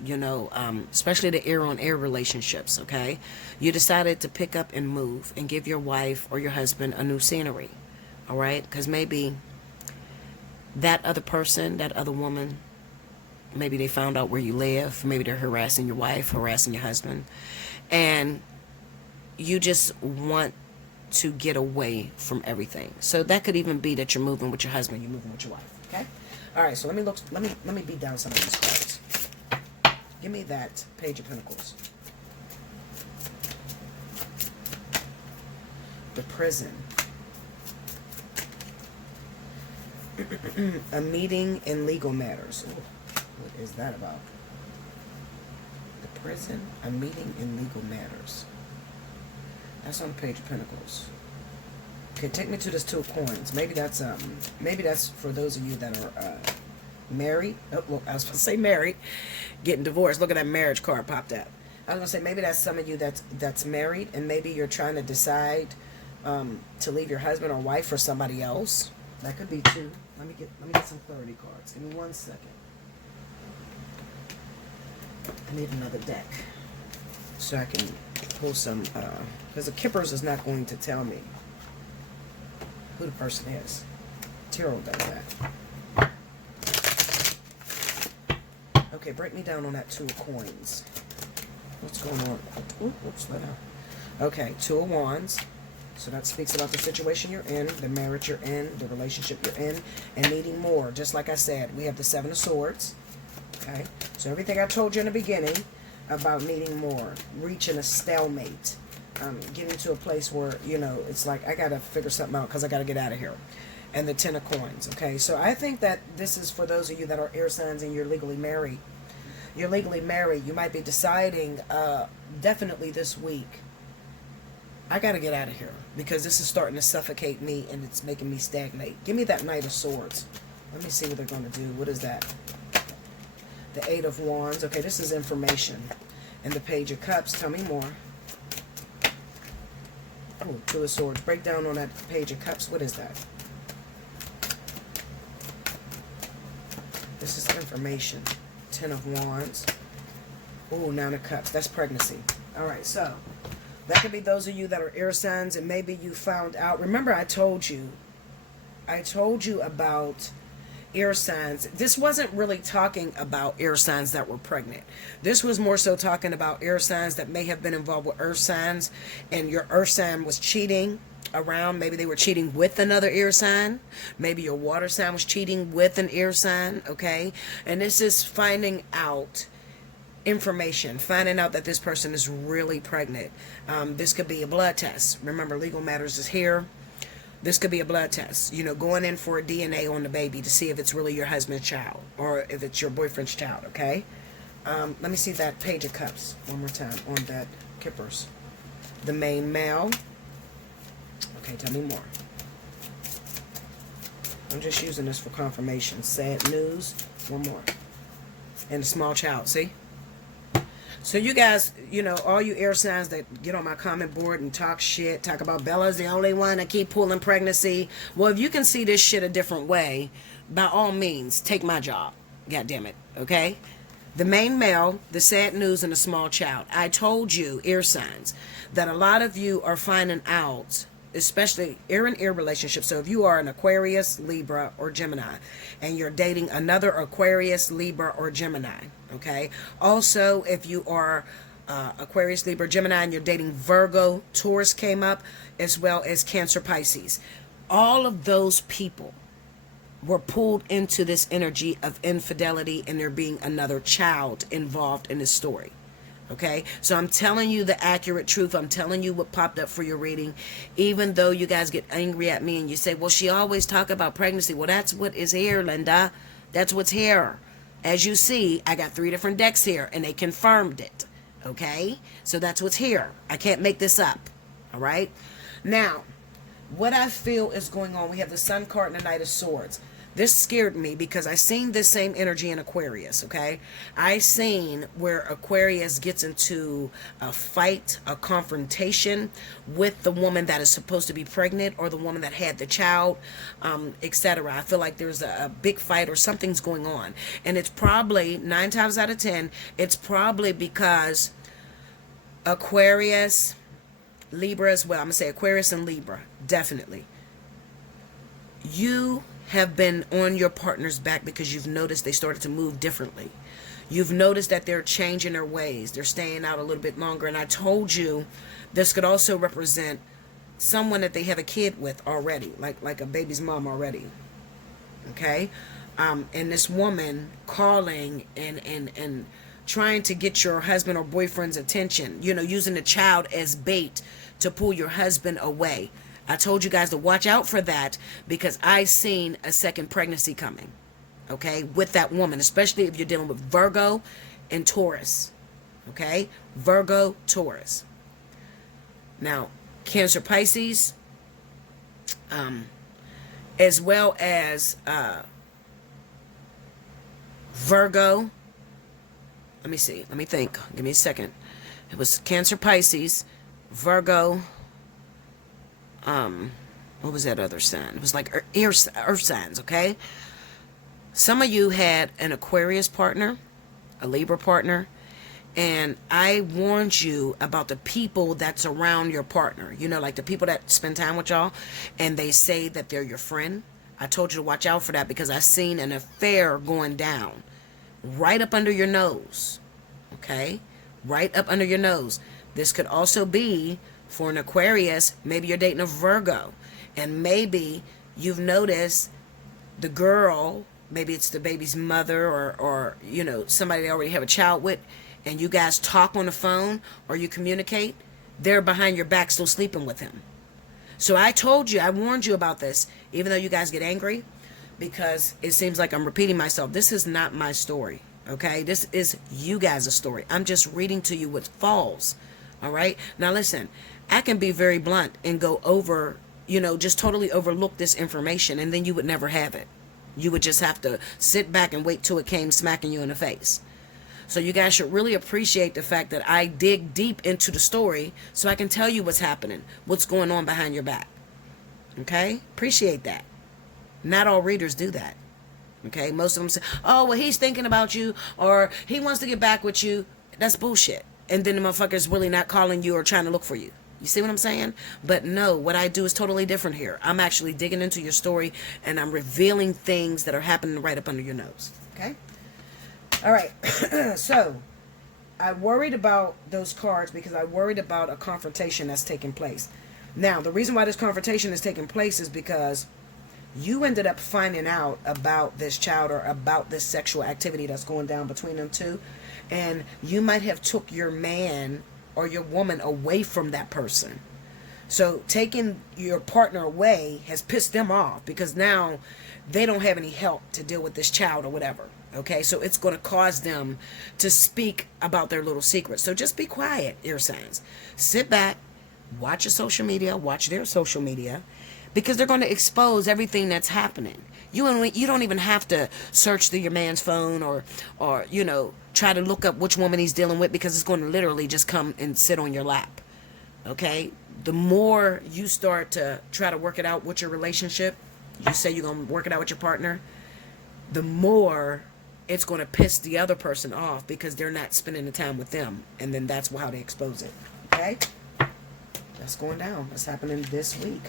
especially the air-on-air relationships, okay? You decided to pick up and move and give your wife or your husband a new scenery, all right? Because maybe that other person, that other woman, maybe they found out where you live. Maybe they're harassing your wife, harassing your husband. And you just want to get away from everything. So that could even be that you're moving with your husband, you're moving with your wife. Okay? All right, so let me beat down some of these cards. Give me that Page of Pentacles. The Prison. A meeting in legal matters. Ooh, what is that about? The Prison, a meeting in legal matters. That's on the Page of Pentacles. Okay, take me to this Two of Coins. Maybe that's for those of you that are married. Oh, well, I was supposed to say married, getting divorced. Look at that marriage card popped up. I was gonna say maybe that's some of you that's married, and maybe you're trying to decide to leave your husband or wife for somebody else. That could be too. Let me get some clarity cards. Give me 1 second. I need another deck so I can pull some, because the Kippers is not going to tell me who the person is. Tarot does that. Okay, break me down on that Two of Coins. What's going on? Ooh, whoops, let out. Okay, Two of Wands. So that speaks about the situation you're in, the marriage you're in, the relationship you're in, and needing more. Just like I said, we have the Seven of Swords. Okay, so everything I told you in the beginning about needing more, reaching a stalemate, getting to a place where, it's like, I got to figure something out because I got to get out of here. And the Ten of Coins, okay? So I think that this is for those of you that are air signs and you're legally married. You're legally married. You might be deciding definitely this week, I got to get out of here because this is starting to suffocate me and it's making me stagnate. Give me that Knight of Swords. Let me see what they're going to do. What is that? The Eight of Wands. Okay, this is information. And the Page of Cups. Tell me more. Oh, Two of Swords. Break down on that Page of Cups. What is that? This is information. Ten of Wands. Oh, Nine of Cups. That's pregnancy. All right, so that could be those of you that are air signs, and maybe you found out. Remember, I told you about air signs. This wasn't really talking about air signs that were pregnant. This was more so talking about air signs that may have been involved with earth signs, and your earth sign was cheating around. Maybe they were cheating with another air sign. Maybe your water sign was cheating with an air sign. Okay, and this is finding out information, finding out that this person is really pregnant. This could be a blood test. Remember, legal matters is here. This could be a blood test, you know, going in for a DNA on the baby to see if it's really your husband's child or if it's your boyfriend's child. Okay, let me see that Page of Cups one more time on that Kippers. The main male. Okay, tell me more. I'm just using this for confirmation. Sad news. One more. And a small child. See? So you guys, you know, all you air signs that get on my comment board and talk shit, talk about Bella's the only one that keep pulling pregnancy. Well, if you can see this shit a different way, by all means, take my job. God damn it. Okay? The main male, the sad news, and a small child. I told you, air signs, that a lot of you are finding out, especially air and air relationships. So if you are an Aquarius, Libra, or Gemini, and you're dating another Aquarius, Libra, or Gemini, okay? Also, if you are Aquarius, Libra, Gemini, and you're dating Virgo, Taurus came up, as well as Cancer, Pisces. All of those people were pulled into this energy of infidelity, and there being another child involved in this story. Okay, so I'm telling you the accurate truth. I'm telling you what popped up for your reading. Even though you guys get angry at me and you say, well, she always talk about pregnancy. Well, that's what is here, Linda. That's what's here. As you see, I got 3 different decks here and they confirmed it. Okay, so that's what's here. I can't make this up. All right. Now, what I feel is going on, we have the Sun card and the Knight of Swords. This scared me because I seen this same energy in Aquarius, okay? I seen where Aquarius gets into a fight, a confrontation with the woman that is supposed to be pregnant or the woman that had the child, etc. I feel like there's a big fight or something's going on. And it's probably, 9 times out of 10, it's probably because Aquarius, Libra as well. I'm going to say Aquarius and Libra, definitely. You have been on your partner's back because you've noticed they started to move differently. You've noticed that they're changing their ways. They're staying out a little bit longer. And I told you this could also represent someone that they have a kid with already, like a baby's mom already. Okay? And this woman calling and trying to get your husband or boyfriend's attention, you know, using the child as bait to pull your husband away. I told you guys to watch out for that because I seen a second pregnancy coming, okay, with that woman, especially if you're dealing with Virgo and Taurus, okay, Virgo, Taurus. Now, Cancer, Pisces, as well as Virgo. Let me see. Let me think. Give me a second. It was Cancer, Pisces, Virgo. What was that other sign? It was like earth signs, okay? Some of you had an Aquarius partner, a Libra partner, and I warned you about the people that's around your partner. You know, like the people that spend time with y'all, and they say that they're your friend. I told you to watch out for that because I seen an affair going down right up under your nose, okay? Right up under your nose. This could also be for an Aquarius. Maybe you're dating a Virgo, and maybe you've noticed the girl, maybe it's the baby's mother or you know, somebody they already have a child with, and you guys talk on the phone or you communicate, they're behind your back still sleeping with him. So I told you, I warned you about this, even though you guys get angry, because it seems like I'm repeating myself. This is not my story. Okay, this is you guys' story. I'm just reading to you what falls. All right, now listen, I can be very blunt and go over, just totally overlook this information, and then you would never have it. You would just have to sit back and wait till it came smacking you in the face. So you guys should really appreciate the fact that I dig deep into the story so I can tell you what's happening, what's going on behind your back. Okay, appreciate that. Not all readers do that. Okay, most of them say, oh, well, he's thinking about you, or he wants to get back with you. That's bullshit. And then the motherfucker's really not calling you or trying to look for you. You see what I'm saying? But no, what I do is totally different here. I'm actually digging into your story, and I'm revealing things that are happening right up under your nose. Okay? All right. So, I worried about those cards because I worried about a confrontation that's taking place. Now, the reason why this confrontation is taking place is because you ended up finding out about this child or about this sexual activity that's going down between them two, and you might have took your man or your woman away from that person. So taking your partner away has pissed them off because now they don't have any help to deal with this child or whatever. Okay, so it's going to cause them to speak about their little secrets. So just be quiet, ear signs. Sit back, watch your social media, watch their social media, because they're going to expose everything that's happening. You don't even have to search through your man's phone or try to look up which woman he's dealing with, because it's going to literally just come and sit on your lap. Okay? The more you start to try to work it out with your relationship, you say you're going to work it out with your partner, the more it's going to piss the other person off because they're not spending the time with them. And then that's how they expose it. Okay? That's going down. That's happening this week.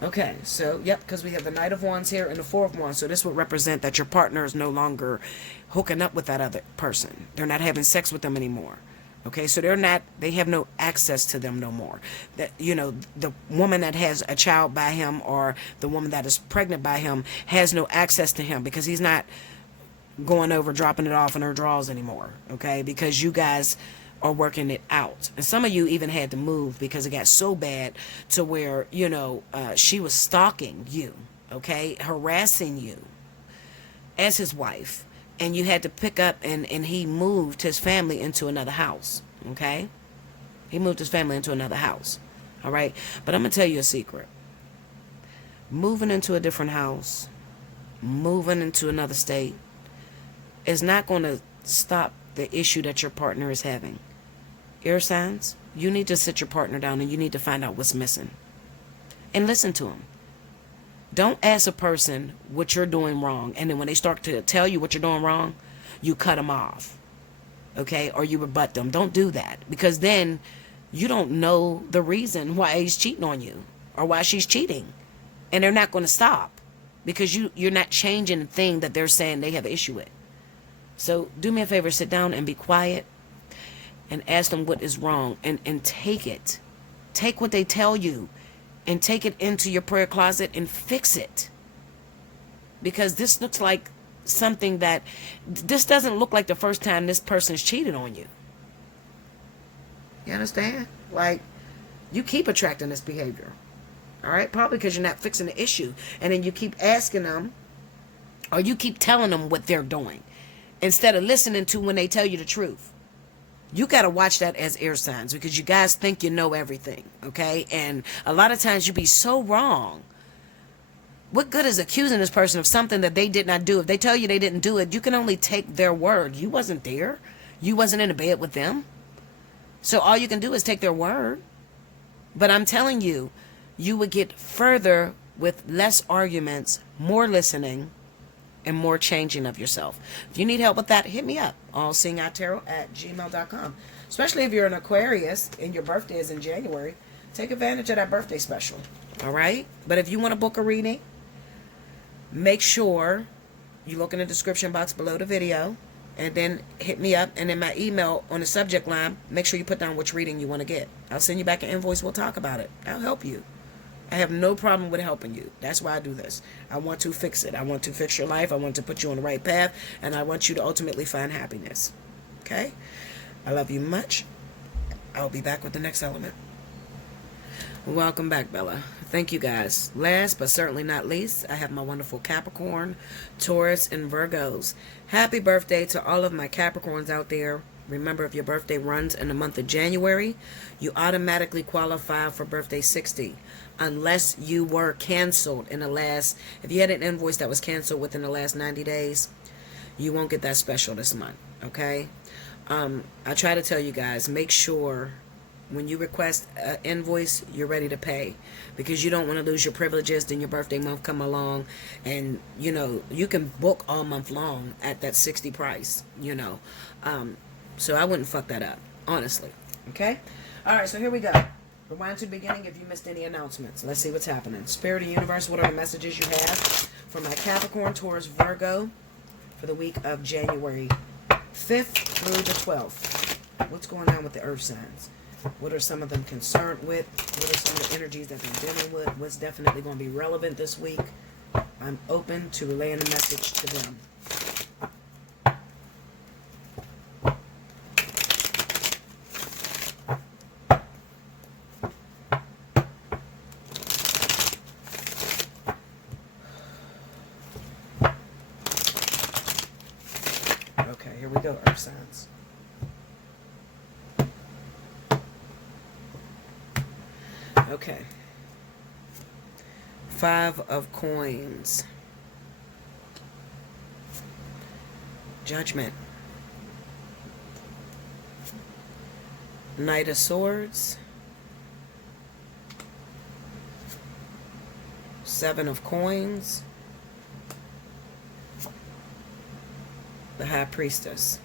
Okay, so, yep, because we have the Knight of Wands here and the Four of Wands. So this would represent that your partner is no longer hooking up with that other person. They're not having sex with them anymore. Okay, so they have no access to them no more. That, the woman that has a child by him or the woman that is pregnant by him has no access to him because he's not going over, dropping it off in her drawers anymore. Okay, because you guys are working it out. And some of you even had to move because it got so bad to where, she was stalking you, okay, harassing you as his wife. And you had to pick up and he moved his family into another house, okay? He moved his family into another house, all right? But I'm going to tell you a secret. Moving into a different house, moving into another state is not going to stop the issue that your partner is having. Air signs, you need to sit your partner down and you need to find out what's missing. And listen to him. Don't ask a person what you're doing wrong, and then when they start to tell you what you're doing wrong, you cut them off. Okay? Or you rebut them. Don't do that, because then you don't know the reason why he's cheating on you or why she's cheating. And they're not going to stop because you're not changing the thing that they're saying they have an issue with. So do me a favor, sit down and be quiet and ask them what is wrong, and take it. Take what they tell you and take it into your prayer closet and fix it. Because this looks like something this doesn't look like the first time this person's cheated on you. You understand? Like, you keep attracting this behavior. All right? Probably because you're not fixing the issue. And then you keep asking them, or you keep telling them what they're doing, instead of listening to when they tell you the truth. You got to watch that as air signs, because you guys think you know everything, okay? And a lot of times you be so wrong. What good is accusing this person of something that they did not do? If they tell you they didn't do it, you can only take their word. You wasn't there. You wasn't in the bed with them. So all you can do is take their word. But I'm telling you, you would get further with less arguments, more listening, and more changing of yourself. If you need help with that, hit me up. Allseeingeyetarot@gmail.com. Especially if you're an Aquarius and your birthday is in January, take advantage of that birthday special. All right? But if you want to book a reading, make sure you look in the description box below the video, and then hit me up, and in my email on the subject line, make sure you put down which reading you want to get. I'll send you back an invoice. We'll talk about it. I'll help you. I have no problem with helping you. That's why I do this. I want to fix it. I want to fix your life. I want to put you on the right path. And I want you to ultimately find happiness. Okay? I love you much. I'll be back with the next element. Welcome back, Bella. Thank you guys. Last but certainly not least, I have my wonderful Capricorn, Taurus, and Virgos. Happy birthday to all of my Capricorns out there. Remember, if your birthday runs in the month of January, you automatically qualify for birthday 60. Unless you were canceled in the last, if you had an invoice that was canceled within the last 90 days, you won't get that special this month, okay? I try to tell you guys, make sure when you request an invoice, you're ready to pay, because you don't want to lose your privileges. Then your birthday month come along, and you can book all month long at that 60 price. So I wouldn't fuck that up, honestly. Okay. All right. So here we go. Rewind to the beginning if you missed any announcements. Let's see what's happening. Spirit of Universe, what are the messages you have for my Capricorn, Taurus, Virgo for the week of January 5th through the 12th? What's going on with the earth signs? What are some of them concerned with? What are some of the energies that they're dealing with? What's definitely going to be relevant this week? I'm open to relaying a message to them. Okay, here we go, earth signs. Okay. 5 of Coins. Judgment. Knight of Swords. 7 of Coins. The High Priestess.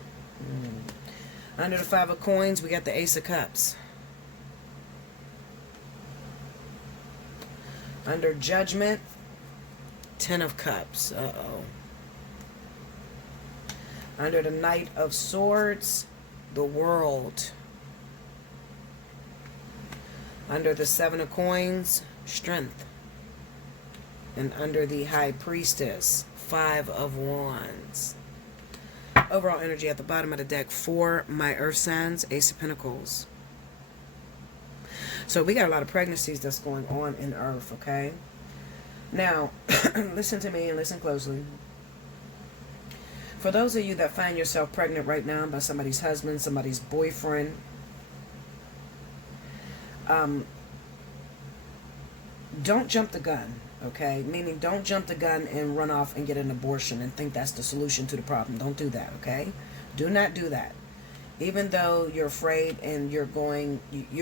Under the 5 of Coins, we got the Ace of Cups. Under Judgment, 10 of Cups. Under the Knight of Swords, the World. Under the 7 of Coins, Strength. And under the High Priestess, 5 of Wands. Overall energy at the bottom of the deck for my earth signs, Ace of Pentacles. So we got a lot of pregnancies that's going on in earth, okay? Now, listen to me and listen closely. For those of you that find yourself pregnant right now by somebody's husband, somebody's boyfriend, don't jump the gun, okay? Meaning, don't jump the gun and run off and get an abortion and think that's the solution to the problem. Don't do that, okay? Do not do that. Even though you're afraid and you're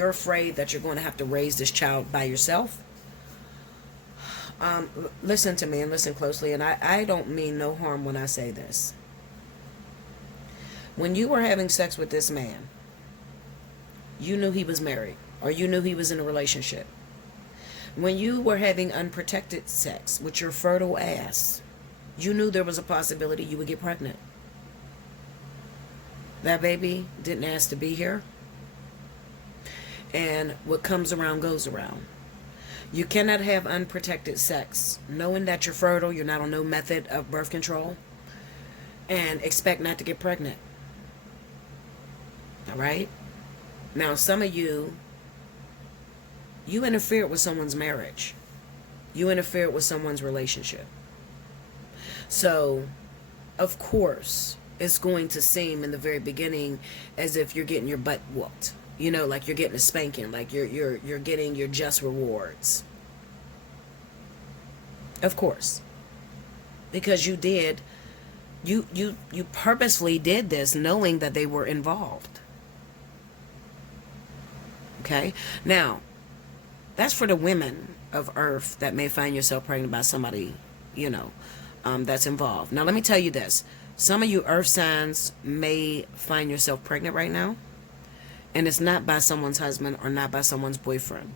afraid that you're going to have to raise this child by yourself. Listen to me and listen closely. And I don't mean no harm when I say this. When you were having sex with this man, you knew he was married, or you knew he was in a relationship. When you were having unprotected sex with your fertile ass, you knew there was a possibility you would get pregnant. That baby didn't ask to be here. And what comes around goes around. You cannot have unprotected sex knowing that you're fertile, you're not on no method of birth control, and expect not to get pregnant. All right? Now, some of you interfered with someone's marriage. You interfered with someone's relationship. So, of course, it's going to seem in the very beginning as if you're getting your butt whooped. Like you're getting a spanking, like you're getting your just rewards. Of course. Because you purposefully did this knowing that they were involved. Okay? Now, that's for the women of Earth that may find yourself pregnant by somebody, that's involved. Now, let me tell you this. Some of you earth signs may find yourself pregnant right now, and it's not by someone's husband or not by someone's boyfriend.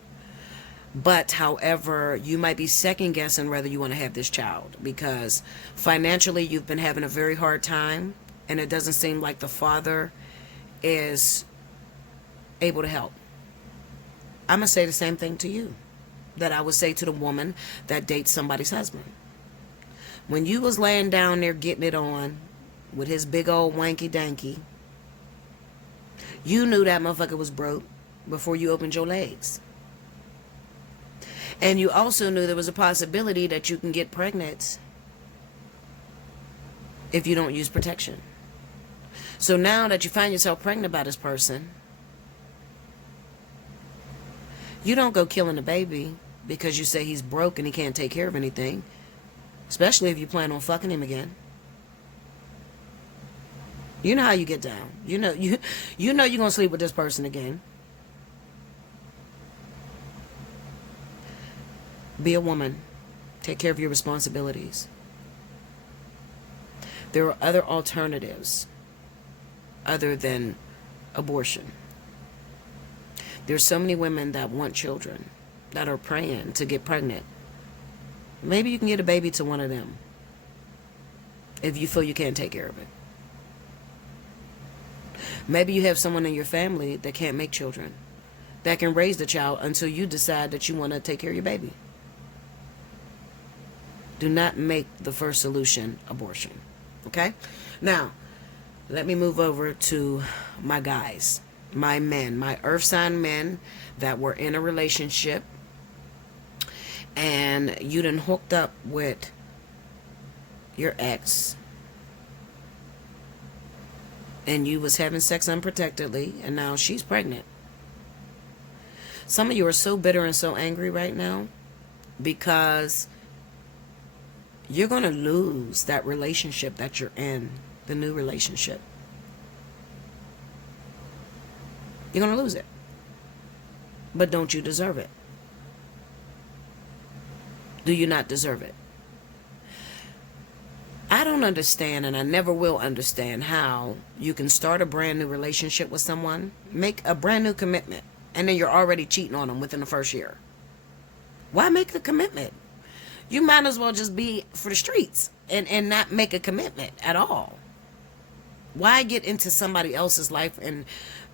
But, however, you might be second guessing whether you want to have this child, because financially you've been having a very hard time, and it doesn't seem like the father is able to help. I'm going to say the same thing to you that I would say to the woman that dates somebody's husband. When you was laying down there getting it on with his big old wanky danky, you knew that motherfucker was broke before you opened your legs. And you also knew there was a possibility that you can get pregnant if you don't use protection. So now that you find yourself pregnant by this person, you don't go killing the baby because you say he's broke and he can't take care of anything, especially if you plan on fucking him again. You know how you get down. You know you're gonna sleep with this person again. Be a woman. Take care of your responsibilities. There are other alternatives other than abortion. There's so many women that want children, that are praying to get pregnant. Maybe you can get a baby to one of them if you feel you can't take care of it. Maybe you have someone in your family that can't make children, that can raise the child until you decide that you want to take care of your baby. Do not make the first solution abortion. Okay? Now, let me move over to my guys, my men, my earth sign men that were in a relationship and you done hooked up with your ex and you was having sex unprotectedly and now she's pregnant. Some of you are so bitter and so angry right now because you're going to lose that relationship that you're in, the new relationship. You're going to lose it. But don't you deserve it? Do you not deserve it? I don't understand, and I never will understand how you can start a brand new relationship with someone, make a brand new commitment, and then you're already cheating on them within the first year. Why make the commitment? You might as well just be for the streets and not make a commitment at all. Why get into somebody else's life and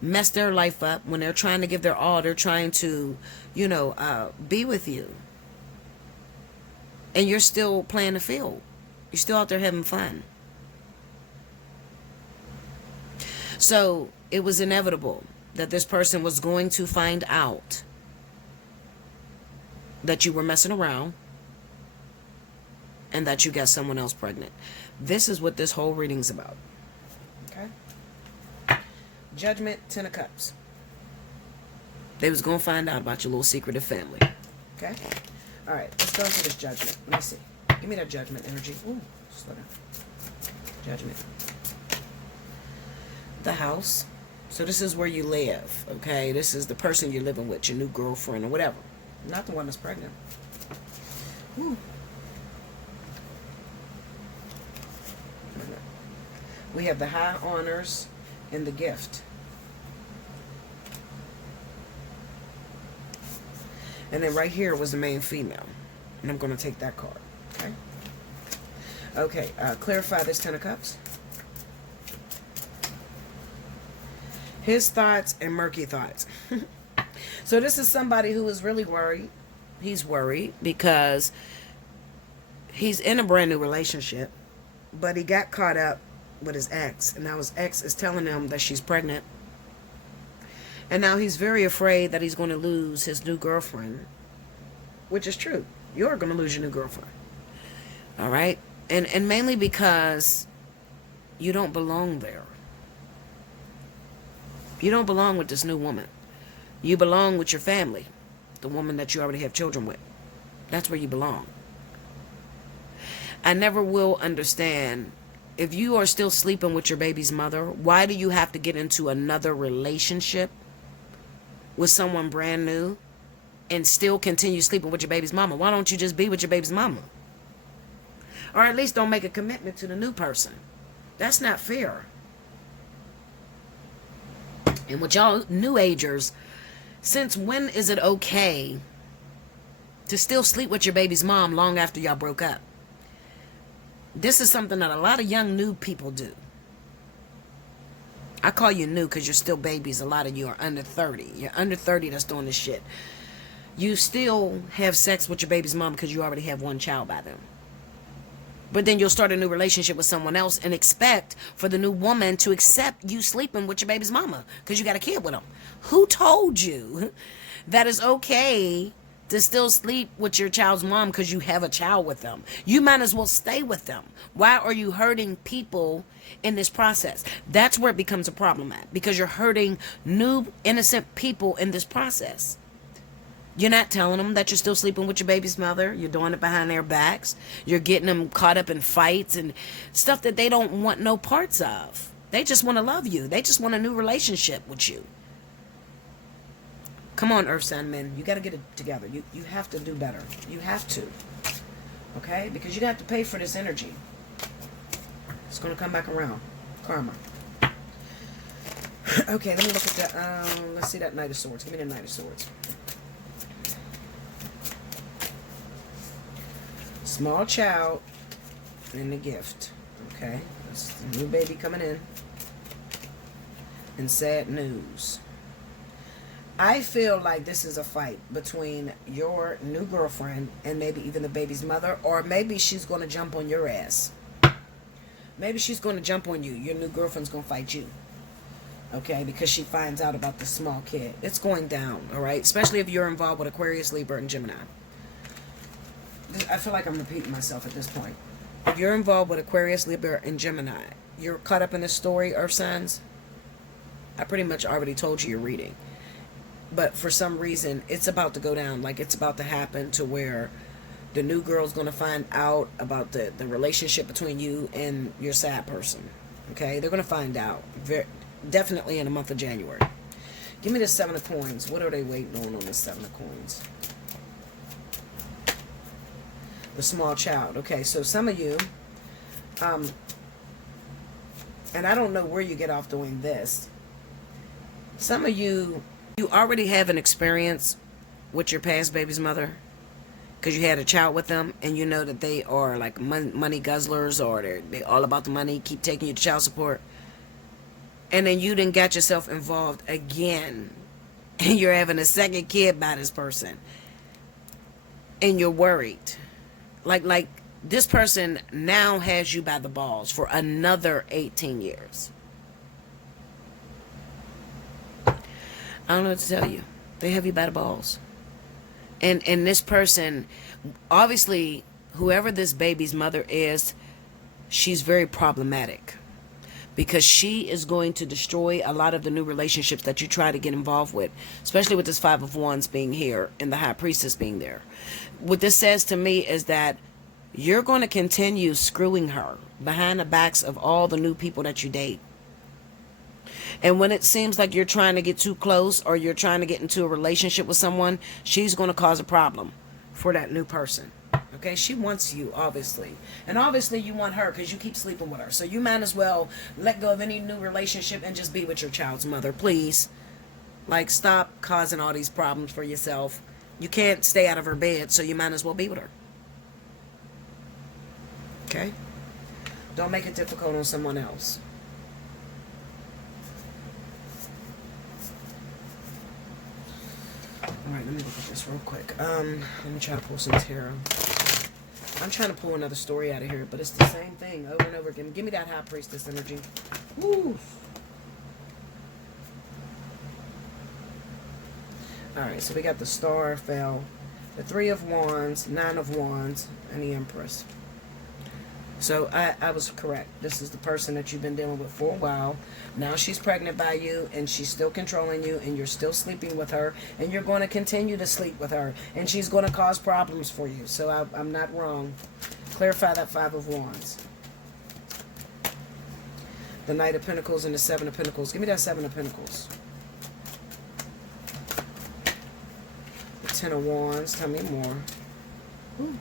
mess their life up when they're trying to give their all? They're trying to, be with you. And you're still playing the field. You're still out there having fun. So it was inevitable that this person was going to find out that you were messing around and that you got someone else pregnant. This is what this whole reading's about. Okay? Judgment, 10 of Cups. They was going to find out about your little secretive family. Okay? All right, let's go into this judgment. Let me see. Give me that judgment energy. Ooh, slow down. Judgment. The house. So this is where you live, okay? This is the person you're living with, your new girlfriend or whatever. Not the one that's pregnant. Ooh. We have the high honors and the gift. And then right here was the main female. And I'm going to take that card. Okay? Okay, clarify this 10 of Cups. His thoughts and murky thoughts. So this is somebody who is really worried. He's worried because he's in a brand new relationship, but he got caught up with his ex, and now his ex is telling him that she's pregnant, and now he's very afraid that he's going to lose his new girlfriend, which is true. You're going to lose your new girlfriend. All right? And mainly because you don't belong there. You don't belong with this new woman. You belong with your family, the woman that you already have children with. That's where you belong. I never will understand, if you are still sleeping with your baby's mother, why do you have to get into another relationship with someone brand new and still continue sleeping with your baby's mama? Why don't you just be with your baby's mama? Or at least don't make a commitment to the new person. That's not fair. And with y'all new agers, since when is it okay to still sleep with your baby's mom long after y'all broke up? This is something that a lot of young new people do. I call you new because you're still babies. A lot of you are under 30. You're under 30 that's doing this shit. You still have sex with your baby's mom because you already have one child by them. But then you'll start a new relationship with someone else and expect for the new woman to accept you sleeping with your baby's mama because you got a kid with them. Who told you that it's okay to still sleep with your child's mom because you have a child with them. You might as well stay with them. Why are you hurting people in this process? That's where it becomes a problem at, because you're hurting new innocent people in this process. You're not telling them that you're still sleeping with your baby's mother. You're doing it behind their backs. You're getting them caught up in fights and stuff that they don't want no parts of. They just want to love you. They just want a new relationship with you. Come on, Earth sign men. You got to get it together. You have to do better. You have to. Okay? Because you have to pay for this energy. It's going to come back around. Karma. Okay, let me look at that. Let's see that Knight of Swords. Give me the Knight of Swords. Small child and the gift. Okay? That's the new baby coming in. And sad news. I feel like this is a fight between your new girlfriend and maybe even the baby's mother, or maybe she's going to jump on your ass. Maybe she's going to jump on you. Your new girlfriend's going to fight you. Okay, because she finds out about the small kid. It's going down, all right? Especially if you're involved with Aquarius, Libra, and Gemini. I feel like I'm repeating myself at this point. If you're involved with Aquarius, Libra, and Gemini, you're caught up in this story, Earth signs. I pretty much already told you you're reading. But for some reason, it's about to go down. Like, it's about to happen to where the new girl's going to find out about the relationship between you and your sad person. Okay? They're going to find out. Definitely in the month of January. Give me the 7 of Coins. What are they waiting on the 7 of Coins? The small child. Okay, so some of you, and I don't know where you get off doing this. Some of you already have an experience with your past baby's mother because you had a child with them, and you know that they are like money guzzlers, or they're all about the money, keep taking you to child support. And then you done got yourself involved again, and you're having a second kid by this person, and you're worried. Like this person now has you by the balls for another 18 years. I don't know what to tell you. They have you by the balls. And this person, obviously, whoever this baby's mother is, she's very problematic. Because she is going to destroy a lot of the new relationships that you try to get involved with. Especially with this 5 of Wands being here and the High Priestess being there. What this says to me is that you're going to continue screwing her behind the backs of all the new people that you date. And when it seems like you're trying to get too close, or you're trying to get into a relationship with someone, she's going to cause a problem for that new person. Okay, she wants you, obviously. And obviously you want her because you keep sleeping with her. So you might as well let go of any new relationship and just be with your child's mother, please. Like, stop causing all these problems for yourself. You can't stay out of her bed, so you might as well be with her. Okay? Don't make it difficult on someone else. Alright, let me look at this real quick. Let me try to pull some tarot. I'm trying to pull another story out of here, but it's the same thing over and over again. Give me that High Priestess energy. Woo! Alright, so we got the Star fell, the 3 of Wands, 9 of Wands, and the Empress. So I was correct. This is the person that you've been dealing with for a while. Now she's pregnant by you, and she's still controlling you, and you're still sleeping with her, and you're going to continue to sleep with her, and she's going to cause problems for you. So I'm not wrong. Clarify that 5 of Wands. The Knight of Pentacles and the 7 of Pentacles. Give me that 7 of Pentacles. The 10 of Wands. Tell me more. Ooh.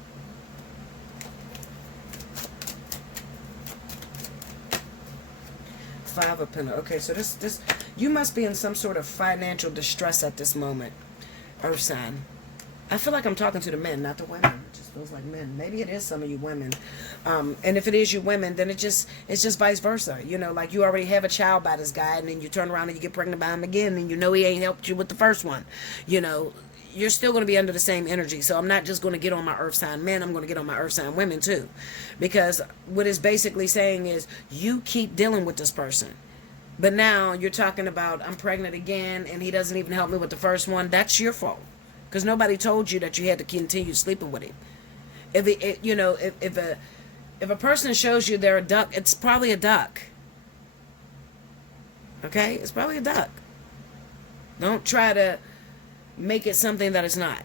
5 of Pentacles. Okay, so this you must be in some sort of financial distress at this moment, Earth sign. I feel like I'm talking to the men, not the women. It just feels like men. Maybe it is some of you women. And if it is you women, then it's just vice versa. You know, like you already have a child by this guy, and then you turn around and you get pregnant by him again, and you know he ain't helped you with the first one. You know, you're still going to be under the same energy. So I'm not just going to get on my Earth sign men, I'm going to get on my Earth sign women too. Because what it's basically saying is you keep dealing with this person. But now you're talking about, I'm pregnant again and he doesn't even help me with the first one. That's your fault. because nobody told you that you had to continue sleeping with him. If it, you know, if a person shows you they're a duck, it's probably a duck. Okay, it's probably a duck. Don't try to make it something that it's not.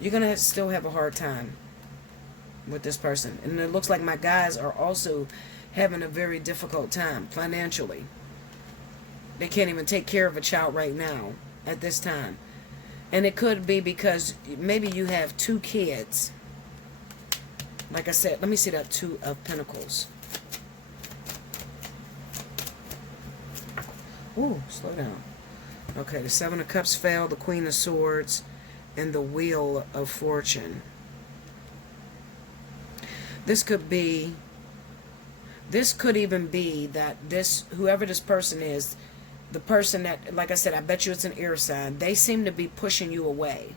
You're gonna still have a hard time with this person, and it looks like my guys are also having a very difficult time financially. They can't even take care of a child right now at this time. And it could be because maybe you have 2 kids. Like I said, let me see that 2 of Pentacles. Ooh, slow down. Okay, the 7 of Cups fell, the Queen of Swords, and the Wheel of Fortune. This could even be that whoever this person is, the person that, like I said, I bet you it's an air sign. They seem to be pushing you away.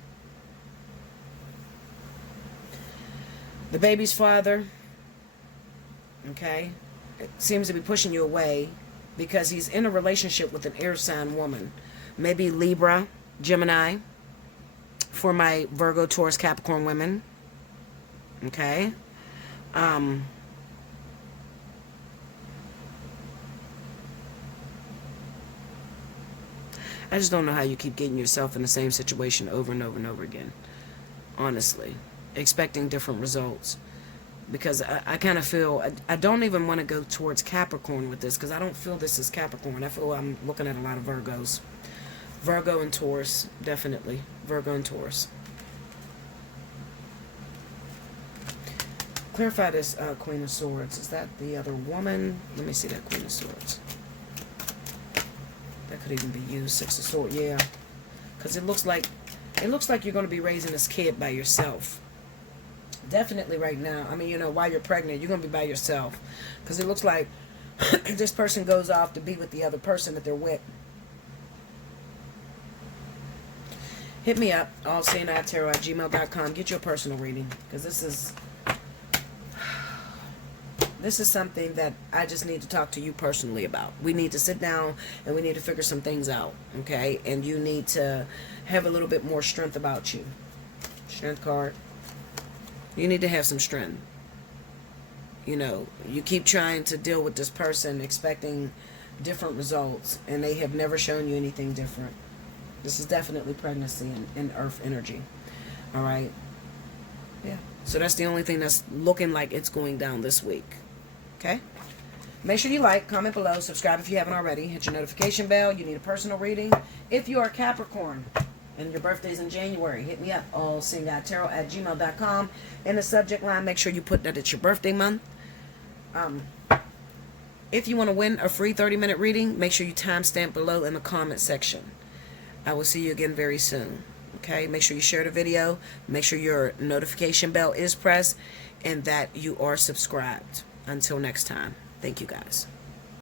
The baby's father, okay, it seems to be pushing you away because he's in a relationship with an air sign woman. Maybe Libra, Gemini, for my Virgo, Taurus, Capricorn women. Okay. I just don't know how you keep getting yourself in the same situation over and over and over again. Honestly. Expecting different results. Because I kind of feel, I don't even want to go towards Capricorn with this, because I don't feel this is Capricorn. I feel I'm looking at a lot of Virgos. Virgo and Taurus, definitely. Virgo and Taurus. Clarify this Queen of Swords. Is that the other woman? Let me see that Queen of Swords. That could even be used. 6 of Swords, yeah. Because it looks like you're going to be raising this kid by yourself. Definitely right now. I mean, you know, while you're pregnant, you're going to be by yourself. Because it looks like this person goes off to be with the other person that they're with. Hit me up, Allseeingeyetarot@gmail.com. Get your personal reading. Because this is something that I just need to talk to you personally about. We need to sit down and we need to figure some things out, okay? And you need to have a little bit more strength about you. Strength card. You need to have some strength. You know, you keep trying to deal with this person expecting different results, and they have never shown you anything different. This is definitely pregnancy and earth energy. All right? Yeah. So that's the only thing that's looking like it's going down this week. Okay? Make sure you like, comment below, subscribe if you haven't already. Hit your notification bell. You need a personal reading. If you are Capricorn and your birthday's in January, hit me up, Allseeingeyetarot@gmail.com. In the subject line, make sure you put that it's your birthday month. If you want to win a free 30-minute reading, make sure you timestamp below in the comment section. I will see you again very soon. Okay? Make sure you share the video. Make sure your notification bell is pressed and that you are subscribed. Until next time. Thank you, guys.